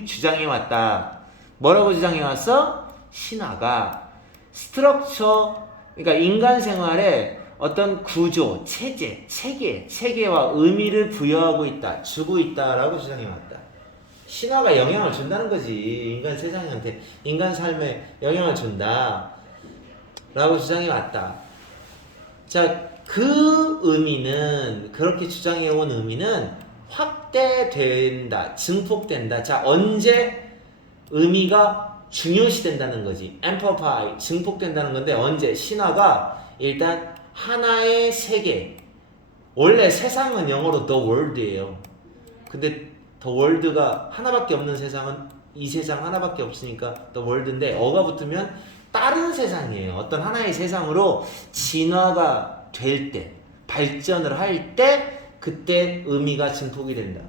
주장해 왔다. 뭐라고 주장해 왔어? 신화가 스트럭처, 그러니까 인간 생활에 어떤 구조, 체계와 의미를 부여하고 있다, 주고 있다라고 주장해 왔다. 신화가 영향을 준다는 거지. 인간 세상한테, 인간 삶에 영향을 준다. 라고 주장해 왔다. 자, 그 의미는, 그렇게 주장해 온 의미는 확대된다, 증폭된다. 자, 언제 의미가 중요시 된다는 거지. amplify, 증폭된다는 건데 언제? 신화가 일단 하나의 세계. 원래 세상은 영어로 the world예요. 근데 the world가 하나밖에 없는 세상은 이 세상 하나밖에 없으니까 the world인데 어가 붙으면 다른 세상이에요. 어떤 하나의 세상으로 진화가 될 때, 발전을 할 때, 그때 의미가 증폭이 된다.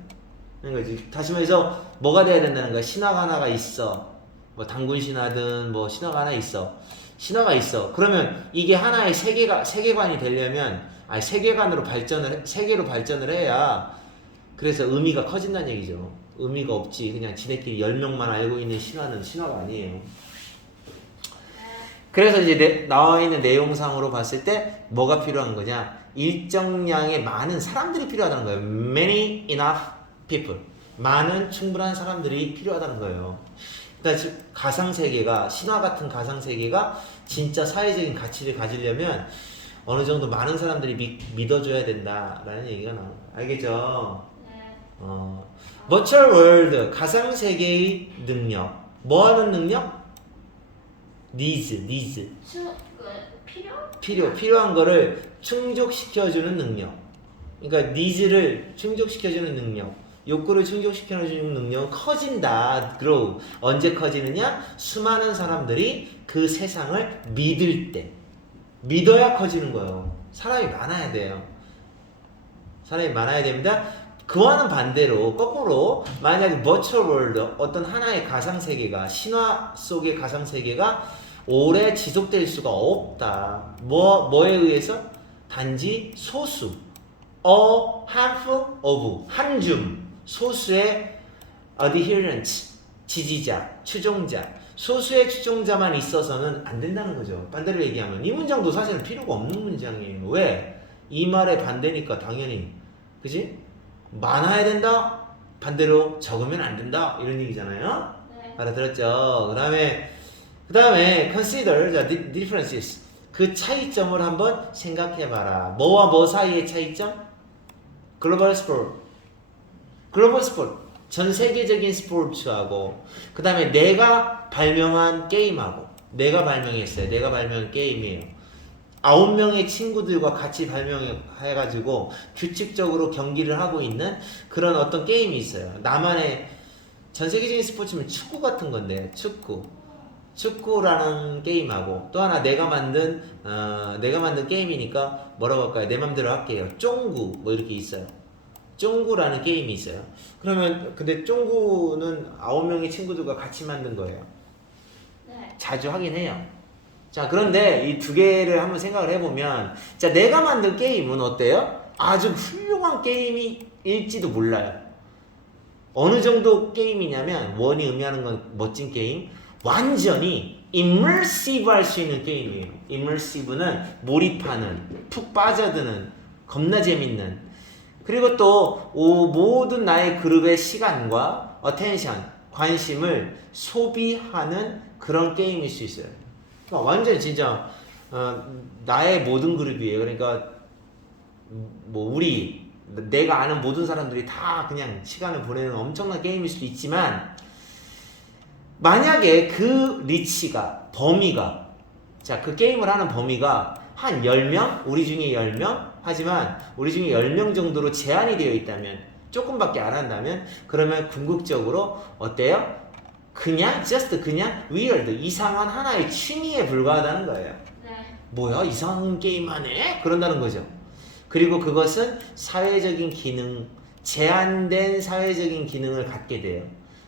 그런 거지. 다시 말해서 뭐가 돼야 된다는 거야? 신화가 하나가 있어. 뭐 당군 신화든 뭐 신화가 하나 있어. 신화가 있어. 그러면 이게 하나의 세계관이 되려면, 아니 세계관으로 세계로 발전을 해야 그래서 의미가 커진다는 얘기죠. 의미가 없지. 그냥 지네끼리 10명만 알고 있는 신화는 신화가 아니에요. 그래서 이제 나와 있는 내용상으로 봤을 때 뭐가 필요한 거냐? 일정량의 많은 사람들이 필요하다는 거예요. Many enough people. 많은 충분한 사람들이 필요하다는 거예요. 그러니까 가상세계가, 신화 같은 가상세계가 진짜 사회적인 가치를 가지려면 어느 정도 많은 사람들이 믿어줘야 된다라는 얘기가 나와요. 알겠죠? 네. Virtual World, 가상세계의 능력. 뭐 하는 능력? needs. 필요한 거를 충족시켜주는 능력. 그러니까 needs를 충족시켜주는 능력. 욕구를 충족시켜주는 능력은 커진다. grow. 언제 커지느냐? 수많은 사람들이 그 세상을 믿을 때. 믿어야 커지는 거예요. 사람이 많아야 돼요. 사람이 많아야 됩니다. 그와는 반대로 거꾸로 만약에 virtual world, 어떤 하나의 가상세계가, 신화 속의 가상세계가 오래 지속될 수가 없다. 뭐에 의해서? 단지 소수, a handful of, 한 줌, 소수의 adherents, 지지자, 추종자, 소수의 추종자만 있어서는 안 된다는 거죠. 반대로 얘기하면 이 문장도 사실은 필요가 없는 문장이에요. 왜? 이 말에 반대니까 당연히, 그지? 많아야 된다? 반대로 적으면 안 된다? 이런 얘기잖아요. 네. 알아들었죠? 그 다음에 consider the differences. 그 차이점을 한번 생각해봐라. 뭐와 뭐 사이의 차이점? 글로벌 스포츠. 전 세계적인 스포츠하고, 그 다음에 내가 발명한 게임하고, 내가 발명했어요. 내가 발명한 게임이에요. 9명의 친구들과 같이 발명해가지고 규칙적으로 경기를 하고 있는 그런 어떤 게임이 있어요. 나만의 전 세계적인 스포츠면 축구 같은 건데, 축구라는 게임하고, 또 하나 내가 만든 게임이니까 뭐라고 할까요? 내 맘대로 할게요. 쫑구 뭐 이렇게 있어요. 쫑구라는 게임이 있어요. 그러면 근데 쫑구는 9명의 친구들과 같이 만든 거예요. 네. 자주 하긴 해요. 자, 그런데 이 두 개를 한번 생각을 해보면, 자, 내가 만든 게임은 어때요? 아주 훌륭한 게임일지도 몰라요. 어느 정도 게임이냐면, 원이 의미하는 건 멋진 게임, 완전히 immersive 할 수 있는 게임이에요. immersive는 몰입하는, 푹 빠져드는, 겁나 재밌는, 그리고 또 모든 나의 그룹의 시간과 attention, 관심을 소비하는 그런 게임일 수 있어요. 그러니까 완전 진짜 나의 모든 그룹이에요. 그러니까 뭐 내가 아는 모든 사람들이 다 그냥 시간을 보내는 엄청난 게임일 수도 있지만, 만약에 그 리치가, 범위가, 자, 그 게임을 하는 범위가 한 10명? 우리 중에 10명? 하지만 우리 중에 10명 정도로 제한이 되어 있다면, 조금밖에 안 한다면, 그러면 궁극적으로 어때요? 그냥 weird, 이상한 하나의 취미에 불과하다는 거예요. 네. 뭐야, 이상한 게임만 해? 그런다는 거죠. 그리고 그것은 사회적인 기능, 제한된 사회적인 기능을 갖게 돼요.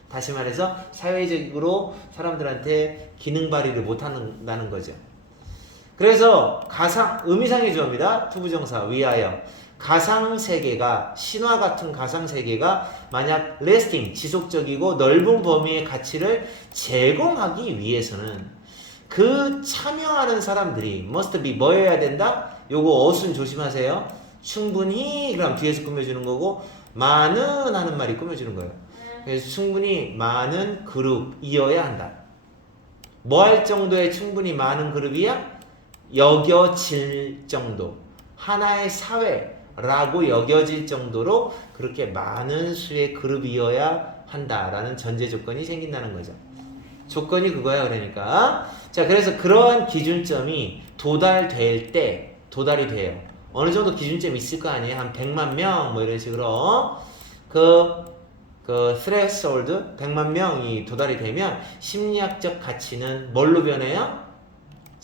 다시 말해서 사회적으로 사람들한테 기능 발휘를 못한다는 거죠. 그래서 의미상의 주어입니다. 투부정사 위하여. 가상세계가, 신화 같은 가상세계가 만약 lasting, 지속적이고 넓은 범위의 가치를 제공하기 위해서는 그 참여하는 사람들이 must be 뭐여야 된다? 요거 어순 조심하세요. 충분히, 그럼 뒤에서 꾸며주는 거고, 많은 하는 말이 꾸며주는 거예요. 그래서 충분히 많은 그룹이어야 한다. 뭐 할 정도의 충분히 많은 그룹이야? 여겨질 정도. 하나의 사회라고 여겨질 정도로 그렇게 많은 수의 그룹이어야 한다라는 전제 조건이 생긴다는 거죠. 조건이 그거야, 그러니까. 자, 그래서 그러한 기준점이 도달이 돼요. 어느 정도 기준점이 있을 거 아니에요? 한 100만 명, 뭐 이런 식으로. 그 threshold, 100만 명이 도달이 되면 심리학적 가치는 뭘로 변해요?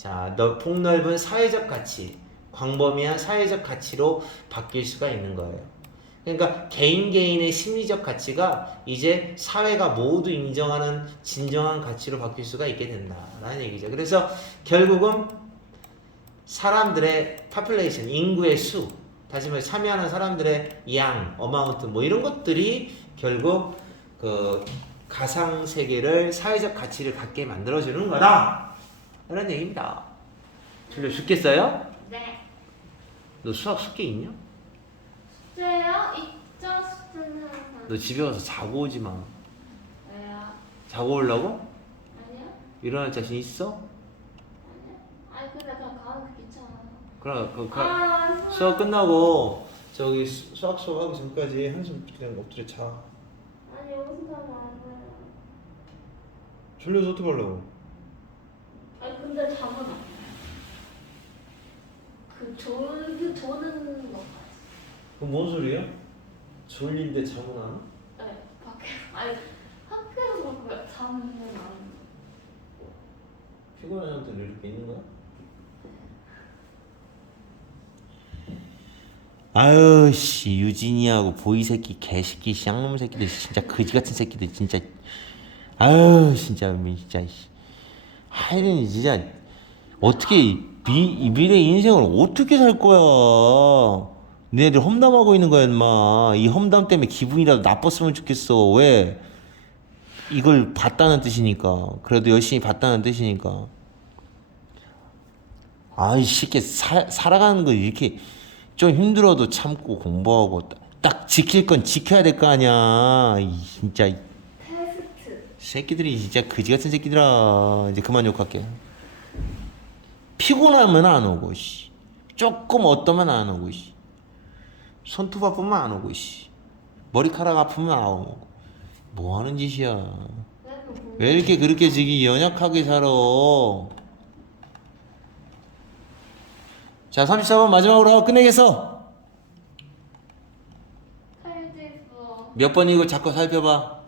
자, 폭넓은 사회적 가치, 광범위한 사회적 가치로 바뀔 수가 있는 거예요. 그러니까 개인의 심리적 가치가 이제 사회가 모두 인정하는 진정한 가치로 바뀔 수가 있게 된다라는 얘기죠. 그래서 결국은 사람들의 population, 인구의 수, 다시 말해 참여하는 사람들의 양, 어마운트 뭐 이런 것들이 결국 그 가상 세계를 사회적 가치를 갖게 만들어주는 거다. 그런 얘기입니다. 졸려 죽겠어요? 네. 너 수학 숙제 있냐? 숙제요? 있죠. 숙제는 항상. 너 집에 가서 자고 오지 마. 왜요? 자고 오려고? 아니요? 일어날 자신 있어? 아니요? 아니 근데 그냥 가는 게 귀찮아요. 그럼 수업 끝나고 저기 수학 수업하기 전까지 한숨 그냥 엎드려 자. 아니 여기서 자면 안 돼요. 졸려서 어떡하려고? 아니 근데 잠은 안 와요. 조는 거. 그럼 뭔 소리야? 졸린데 잠은 안 와? 네. 밖에 아니 학교에서 그렇게 잠은 안 와요. 피곤한 애한테 이렇게 있는 거야? 아유 씨 유진이하고 보이 새끼 개새끼 쌍놈 새끼들 진짜 거지 같은 새끼들 진짜 아유 진짜 하여튼 진짜 어떻게 이 미래 인생을 어떻게 살 거야? 너네들 험담하고 있는 거야 인마. 이 험담 때문에 기분이라도 나빴으면 좋겠어. 왜? 이걸 봤다는 뜻이니까. 그래도 열심히 봤다는 뜻이니까. 아이 새끼 살아가는 거 이렇게 좀 힘들어도 참고 공부하고 딱 지킬 건 지켜야 될 거 아니야. 진짜 테스트. 새끼들이 진짜 거지 같은 새끼들아. 이제 그만 욕할게. 피곤하면 안 오고 씨. 조금 어떠면 안 오고 씨. 손톱 아프면 안 오고 씨. 머리카락 아프면 안 오고. 뭐 하는 짓이야. 왜 이렇게 그렇게 지기 연약하게 살아. 자 34번 마지막으로 하고 끝내겠어. 탈지수. 몇 번이고 자꾸 살펴봐.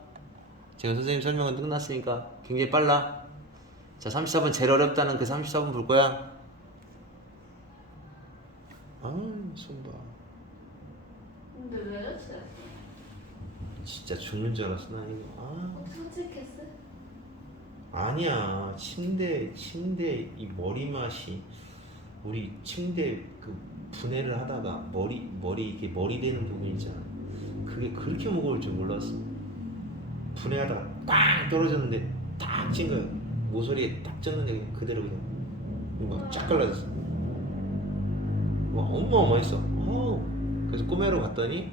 지금 선생님 설명은 끝났으니까 굉장히 빨라. 자 34번 제일 어렵다는 그 34번 볼 거야. 손 봐. 근데 왜 이랬어요? 진짜 죽는 줄 알았어 나 이거. 솔직했어? 아니야. 침대 이 머리 맛이 우리 침대 그 분해를 하다가 머리 이게 머리 되는 부분 있잖아. 그게 그렇게 무거울 줄 몰랐어. 분해하다가 딱 떨어졌는데 딱 찐 거야. 모서리에 딱 쪘는데 그냥 그대로 그냥 뭔가 쫙 갈라졌어. 와 어마어마했어. 그래서 꿈에로 갔더니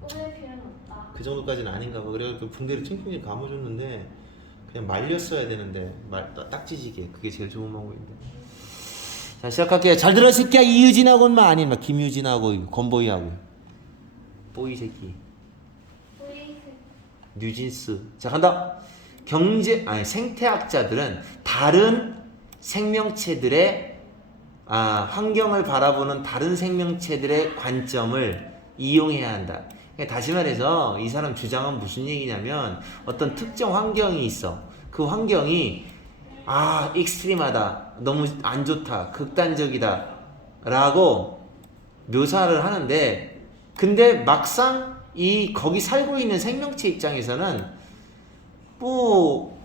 꿈의 필요는 없다. 그 정도까지는 아닌가 봐. 그래서 그 붕대를 팅팅히 감아줬는데 그냥 말렸어야 되는데 딱 찢이게. 그게 제일 좋은 방법인데. 자 시작할게요. 잘 들어 새끼야. 이유진하고는 아닌 막 김유진하고 건보이하고 뽀이 새끼 뉴진스. 자 간다. 생태학자들은 다른 생명체들의 환경을 바라보는 다른 생명체들의 관점을 이용해야 한다. 그러니까 다시 말해서 이 사람 주장은 무슨 얘기냐면 어떤 특정 환경이 있어. 그 환경이 익스트림하다, 너무 안 좋다, 극단적이다 라고 묘사를 하는데, 근데 막상 거기 살고 있는 생명체 입장에서는 뭐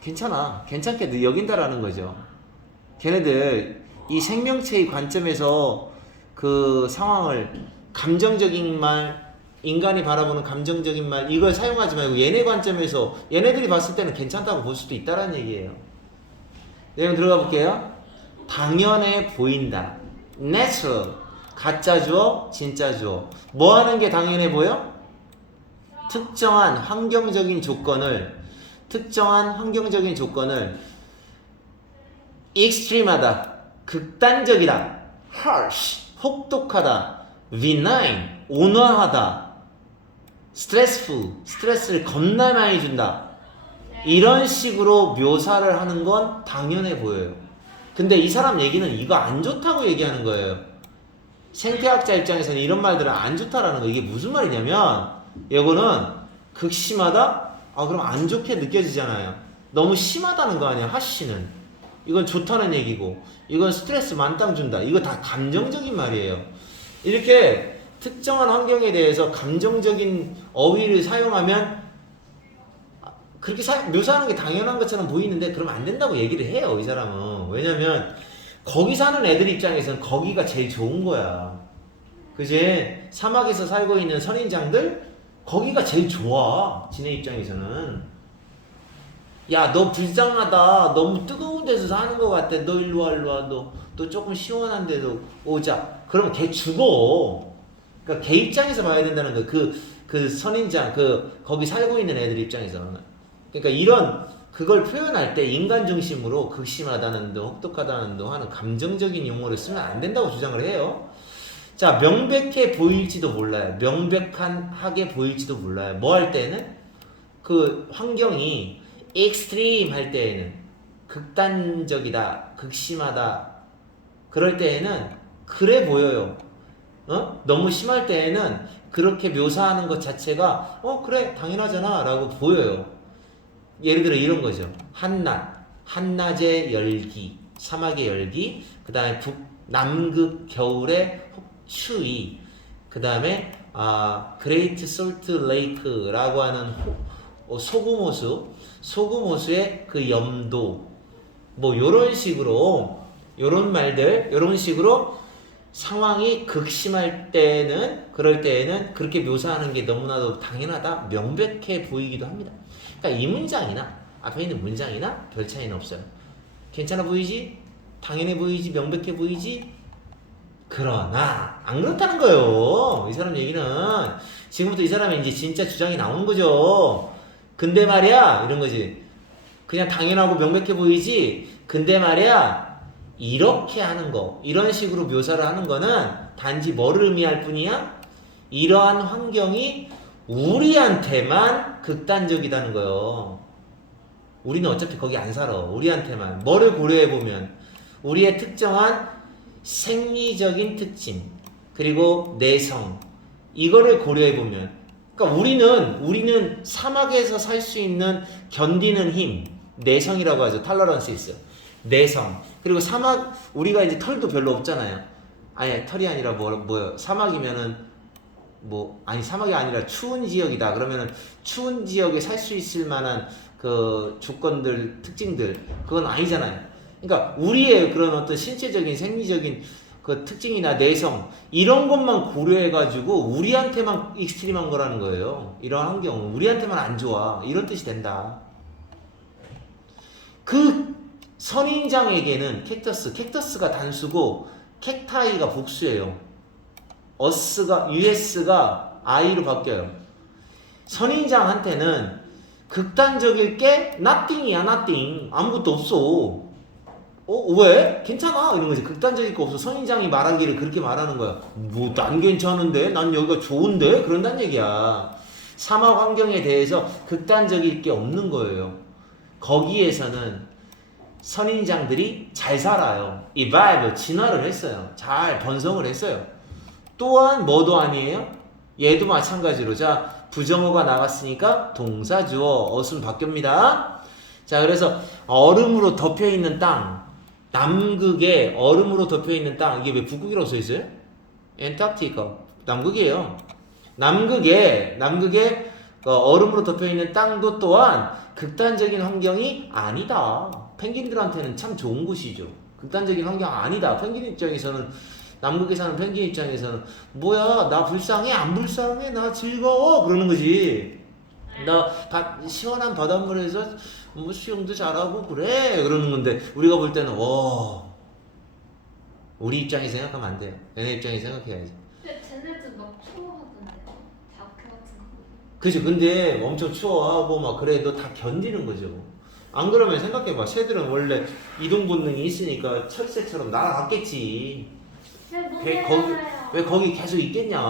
괜찮게 여긴다라는 거죠. 걔네들 이 생명체의 관점에서 그 상황을 감정적인 말, 인간이 바라보는 감정적인 말 이걸 사용하지 말고 얘네 관점에서 얘네들이 봤을 때는 괜찮다고 볼 수도 있다라는 얘기예요. 내용 들어가 볼게요. 당연해 보인다. natural. 가짜 주어, 진짜 주어. 뭐 하는 게 당연해 보여? 특정한 환경적인 조건을 extreme하다, 극단적이다, harsh, 혹독하다, benign, 온화하다, stressful, 스트레스를 겁나 많이 준다. 이런 식으로 묘사를 하는 건 당연해 보여요. 근데 이 사람 얘기는 이거 안 좋다고 얘기하는 거예요. 생태학자 입장에서는 이런 말들은 안 좋다라는 거. 이게 무슨 말이냐면 이거는 극심하다? 그럼 안 좋게 느껴지잖아요. 너무 심하다는 거 아니야, 하씨는. 이건 좋다는 얘기고 이건 스트레스 만땅 준다. 이거 다 감정적인 말이에요. 이렇게 특정한 환경에 대해서 감정적인 어휘를 사용하면 그렇게 묘사하는 게 당연한 것처럼 보이는데 그러면 안 된다고 얘기를 해요. 이 사람은. 왜냐면 거기 사는 애들 입장에서는 거기가 제일 좋은 거야. 그지? 사막에서 살고 있는 선인장들 거기가 제일 좋아. 지네 입장에서는. 야, 너 불쌍하다. 너무 뜨거운 데서 사는 것 같아. 너 일로 와, 일로 와. 너 조금 시원한 데도 오자. 그러면 걔 죽어. 그러니까 걔 입장에서 봐야 된다는 거. 그 선인장, 거기 살고 있는 애들 입장에서는. 그러니까 이런, 그걸 표현할 때 인간 중심으로 극심하다는 둥, 혹독하다는 둥 하는 감정적인 용어를 쓰면 안 된다고 주장을 해요. 자, 명백해 보일지도 몰라요. 명백하게 보일지도 몰라요. 뭐 할 때는? 그 환경이 extreme 할 때에는 극단적이다, 극심하다. 그럴 때에는 그래 보여요. 너무 심할 때에는 그렇게 묘사하는 것 자체가 그래 당연하잖아 라고 보여요. 예를 들어 이런 거죠. 한낮의 열기, 사막의 열기, 그 다음에 남극 겨울의 추위, 그 다음에 그레이트 솔트 레이크라고 하는 소금호수의 그 염도, 뭐 요런 식으로 요런 말들, 요런 식으로 상황이 극심할 때는 그럴 때에는 그렇게 묘사하는 게 너무나도 당연하다, 명백해 보이기도 합니다. 그러니까 이 문장이나 앞에 있는 문장이나 별 차이는 없어요. 괜찮아 보이지? 당연해 보이지? 명백해 보이지? 그러나 안 그렇다는 거예요. 이 사람 얘기는 지금부터 이 사람의 이제 진짜 주장이 나오는 거죠. 근데 말이야 이런 거지. 그냥 당연하고 명백해 보이지. 근데 말이야 이렇게 하는 거, 이런 식으로 묘사를 하는 거는 단지 뭐를 의미할 뿐이야? 이러한 환경이 우리한테만 극단적이다는 거예요. 우리는 어차피 거기 안 살아. 우리한테만. 뭐를 고려해보면 우리의 특정한 생리적인 특징, 그리고 내성, 이거를 고려해보면, 그러니까 우리는 사막에서 살 수 있는 견디는 힘, 내성이라고 하죠. 탈러런스 있어요. 내성. 그리고 사막, 우리가 이제 털도 별로 없잖아요. 아니, 털이 아니라 뭐요? 사막이면은, 사막이 아니라 추운 지역이다. 그러면은 추운 지역에 살 수 있을 만한 그 조건들, 특징들, 그건 아니잖아요. 그러니까 우리의 그런 어떤 신체적인 생리적인 그 특징이나 내성 이런 것만 고려해가지고 우리한테만 익스트림한 거라는 거예요. 이런 환경은 우리한테만 안 좋아. 이런 뜻이 된다. 그 선인장에게는 캡터스가 단수고 캡타이가 복수예요. US가 I로 바뀌어요. 선인장한테는 극단적일 게 nothing이야, nothing. 아무것도 없어. 왜? 괜찮아. 이런 거지. 극단적일 거 없어. 선인장이 말하기를 그렇게 말하는 거야. 난 괜찮은데? 난 여기가 좋은데? 그런다는 얘기야. 사막 환경에 대해서 극단적일 게 없는 거예요. 거기에서는 선인장들이 잘 살아요. evolve, 진화를 했어요. 잘 번성을 했어요. 또한 뭐도 아니에요? 얘도 마찬가지로. 자, 부정어가 나갔으니까 동사 주어 어순 바뀝니다. 자, 그래서 얼음으로 덮여있는 땅, 남극에 얼음으로 덮여있는 땅, 이게 왜 북극이라고 써있어요? 엔타르티카, 남극이에요. 남극에 얼음으로 덮여있는 땅도 또한 극단적인 환경이 아니다. 펭귄들한테는 참 좋은 곳이죠. 극단적인 환경 아니다. 펭귄 입장에서는, 남극에 사는 펭귄 입장에서는 뭐야, 나 불쌍해? 안 불쌍해? 나 즐거워? 그러는 거지. 나 시원한 바닷물에서 수영도 잘하고 그래 그러는 건데, 우리가 볼 때는 우리 입장에 생각하면 안 돼요. 얘네 입장에 생각해야지. 근데 쟤네들 막 추워하던데요? 자켓 같은 거. 그죠. 근데 엄청 추워하고 막 그래도 다 견디는 거죠. 안 그러면 생각해봐. 새들은 원래 이동 본능이 있으니까 철새처럼 날아갔겠지. 못 왜 날잖아요. 왜 거기 계속 있겠냐.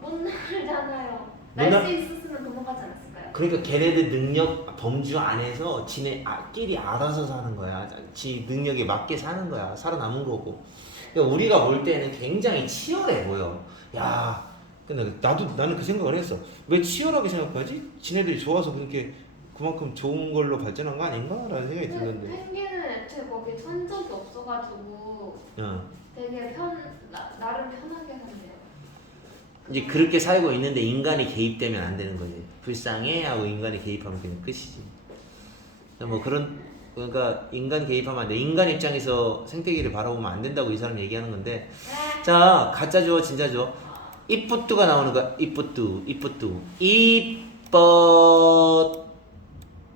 못 날잖아요. 못 날 수 있었으면 도망가지 않았을까요? 그러니까 걔네들 능력 범주 안에서 지네끼리 알아서 사는 거야. 지 능력에 맞게 사는 거야. 살아남은 거고. 그러니까 우리가 볼 때는 굉장히 치열해 보여. 야, 근데 나는 그 생각을 했어. 왜 치열하게 생각하지? 지네들이 좋아서 그렇게 그만큼 좋은 걸로 발전한 거 아닌가? 라는 생각이 들던데. 펭귄은 애초에 거기 선 적이 없어가지고 되게 나름 편하게 산대요. 이제 그렇게 살고 있는데 인간이 개입되면 안 되는 거지. 불쌍해 하고 인간이 개입하면 그냥 끝이지. 뭐 그런 그러니까 인간 개입하면 안 돼. 인간 입장에서 생태계를 바라보면 안 된다고 이 사람 얘기하는 건데. 자, 가짜 줘, 진짜 줘. 이쁘뚜가 나오는 거야. 이쁘뚜. 이뻐.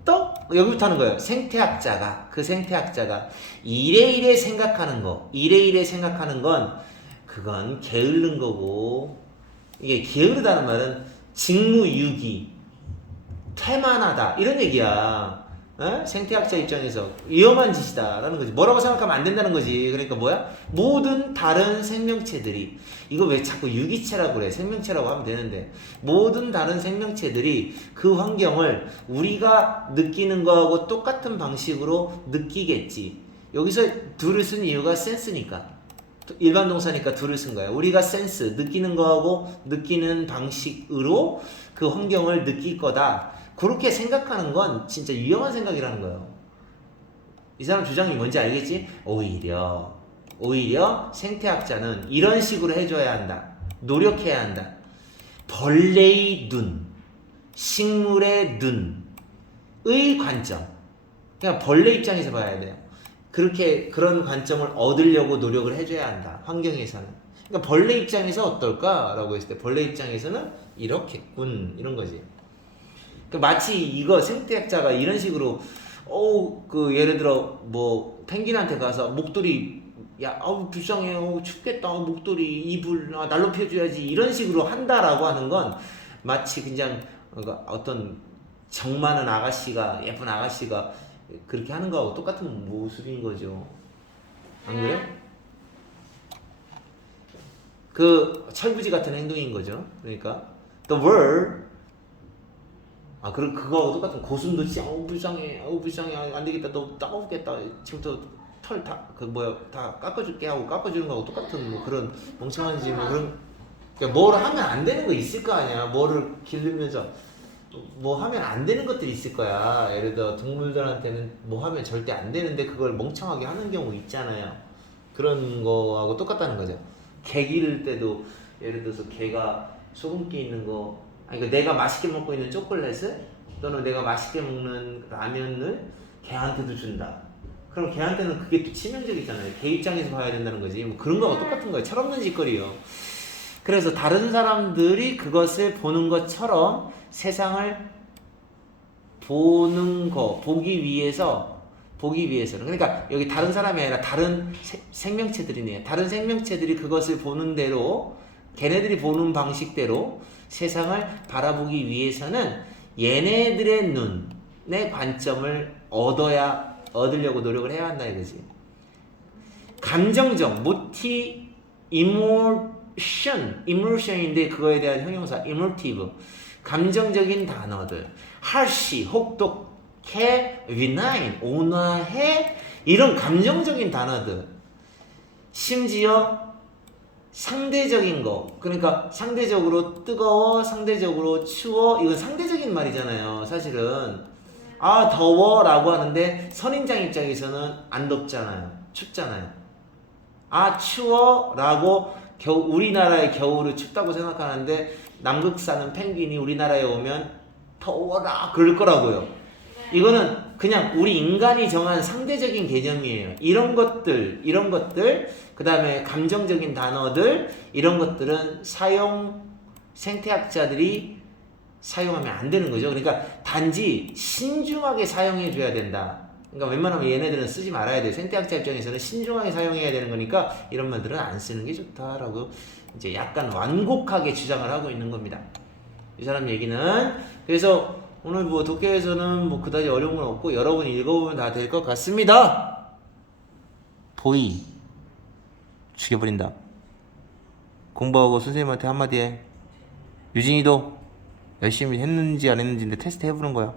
또 여기부터 하는 거예요. 생태학자가 그 생태학자가 이래 생각하는 거, 이래 생각하는 건 그건 게으른 거고, 이게 게으르다는 말은 직무유기, 태만하다 이런 얘기야. 어? 생태학자 입장에서 위험한 짓이다라는 거지. 뭐라고 생각하면 안 된다는 거지. 그러니까 뭐야? 모든 다른 생명체들이, 이거 왜 자꾸 유기체라고 그래? 생명체라고 하면 되는데, 모든 다른 생명체들이 그 환경을 우리가 느끼는 거하고 똑같은 방식으로 느끼겠지. 여기서 do를 쓴 이유가 센스니까. 일반 동사니까 do를 쓴 거야. 우리가 센스, 느끼는 거하고 느끼는 방식으로 그 환경을 느낄 거다. 그렇게 생각하는 건 진짜 위험한 생각이라는 거예요. 이 사람 주장이 뭔지 알겠지? 오히려 생태학자는 이런 식으로 해줘야 한다. 노력해야 한다. 벌레의 눈, 식물의 눈의 관점. 그냥 벌레 입장에서 봐야 돼요. 그런 관점을 얻으려고 노력을 해줘야 한다. 환경에서는. 그러니까 벌레 입장에서 어떨까라고 했을 때 벌레 입장에서는 이렇겠군 이런 거지. 마치 이거 생태학자가 이런 식으로 그 예를 들어 뭐 펭귄한테 가서 목도리 야 불쌍해 춥겠다 목도리 이불 날로 펴줘야지 이런 식으로 한다라고 하는 건 마치 그냥 어떤 정 많은 아가씨가 예쁜 아가씨가 그렇게 하는 거하고 똑같은 모습인 거죠. 안 그래? 그 철부지 같은 행동인 거죠. 그러니까 the world 그거하고 똑같은 고슴도 씨, 불쌍해, 안 되겠다, 너 따가우겠다, 지금부터 털 다 깎아줄게 하고 깎아주는 거하고 똑같은 뭐 그런 멍청한 짓, 뭐 그런, 그러니까 뭘 하면 안 되는 거 있을 거 아니야. 뭐를 기르면서 뭐 하면 안 되는 것들이 있을 거야. 예를 들어 동물들한테는 뭐 하면 절대 안 되는데 그걸 멍청하게 하는 경우 있잖아요. 그런 거하고 똑같다는 거죠. 개 기를 때도 예를 들어서 개가 소금기 있는 거. 그러니까 내가 맛있게 먹고 있는 초콜릿을 또는 내가 맛있게 먹는 라면을 개한테도 준다. 그럼 개한테는 그게 또 치명적이잖아요. 개 입장에서 봐야 된다는 거지. 뭐 그런 거하고 똑같은 거예요. 철없는 짓거리요. 그래서 다른 사람들이 그것을 보는 것처럼 세상을 보기 위해서는 그러니까 여기 다른 사람이 아니라 다른 생명체들이네요. 다른 생명체들이 그것을 보는 대로 걔네들이 보는 방식대로 세상을 바라보기 위해서는 얘네들의 눈의 관점을 얻으려고 노력을 해야 한다 이거지. 감정적, emotion인데 그거에 대한 형용사 emotive, 감정적인 단어들, harsh, 혹독해, benign, 온화해, 이런 감정적인 단어들, 심지어 상대적인 거, 그러니까 상대적으로 뜨거워, 상대적으로 추워, 이건 상대적인 말이잖아요. 사실은 더워라고 하는데 선인장 입장에서는 안 덥잖아요. 춥잖아요. 추워라고 우리나라의 겨울을 춥다고 생각하는데 남극 사는 펭귄이 우리나라에 오면 더워라 그럴 거라고요. 이거는 그냥 우리 인간이 정한 상대적인 개념이에요. 이런 것들, 그 다음에 감정적인 단어들, 이런 것들은 생태학자들이 사용하면 안 되는 거죠. 그러니까 단지 신중하게 사용해줘야 된다. 그러니까 웬만하면 얘네들은 쓰지 말아야 돼요. 생태학자 입장에서는 신중하게 사용해야 되는 거니까 이런 말들은 안 쓰는 게 좋다라고 이제 약간 완곡하게 주장을 하고 있는 겁니다. 이 사람 얘기는. 그래서 오늘 뭐 독해에서는 뭐 그다지 어려운 건 없고 여러분이 읽어보면 다 될 것 같습니다. 보이 죽여버린다. 공부하고 선생님한테 한마디 해. 유진이도 열심히 했는지 안 했는지인데 테스트 해보는 거야.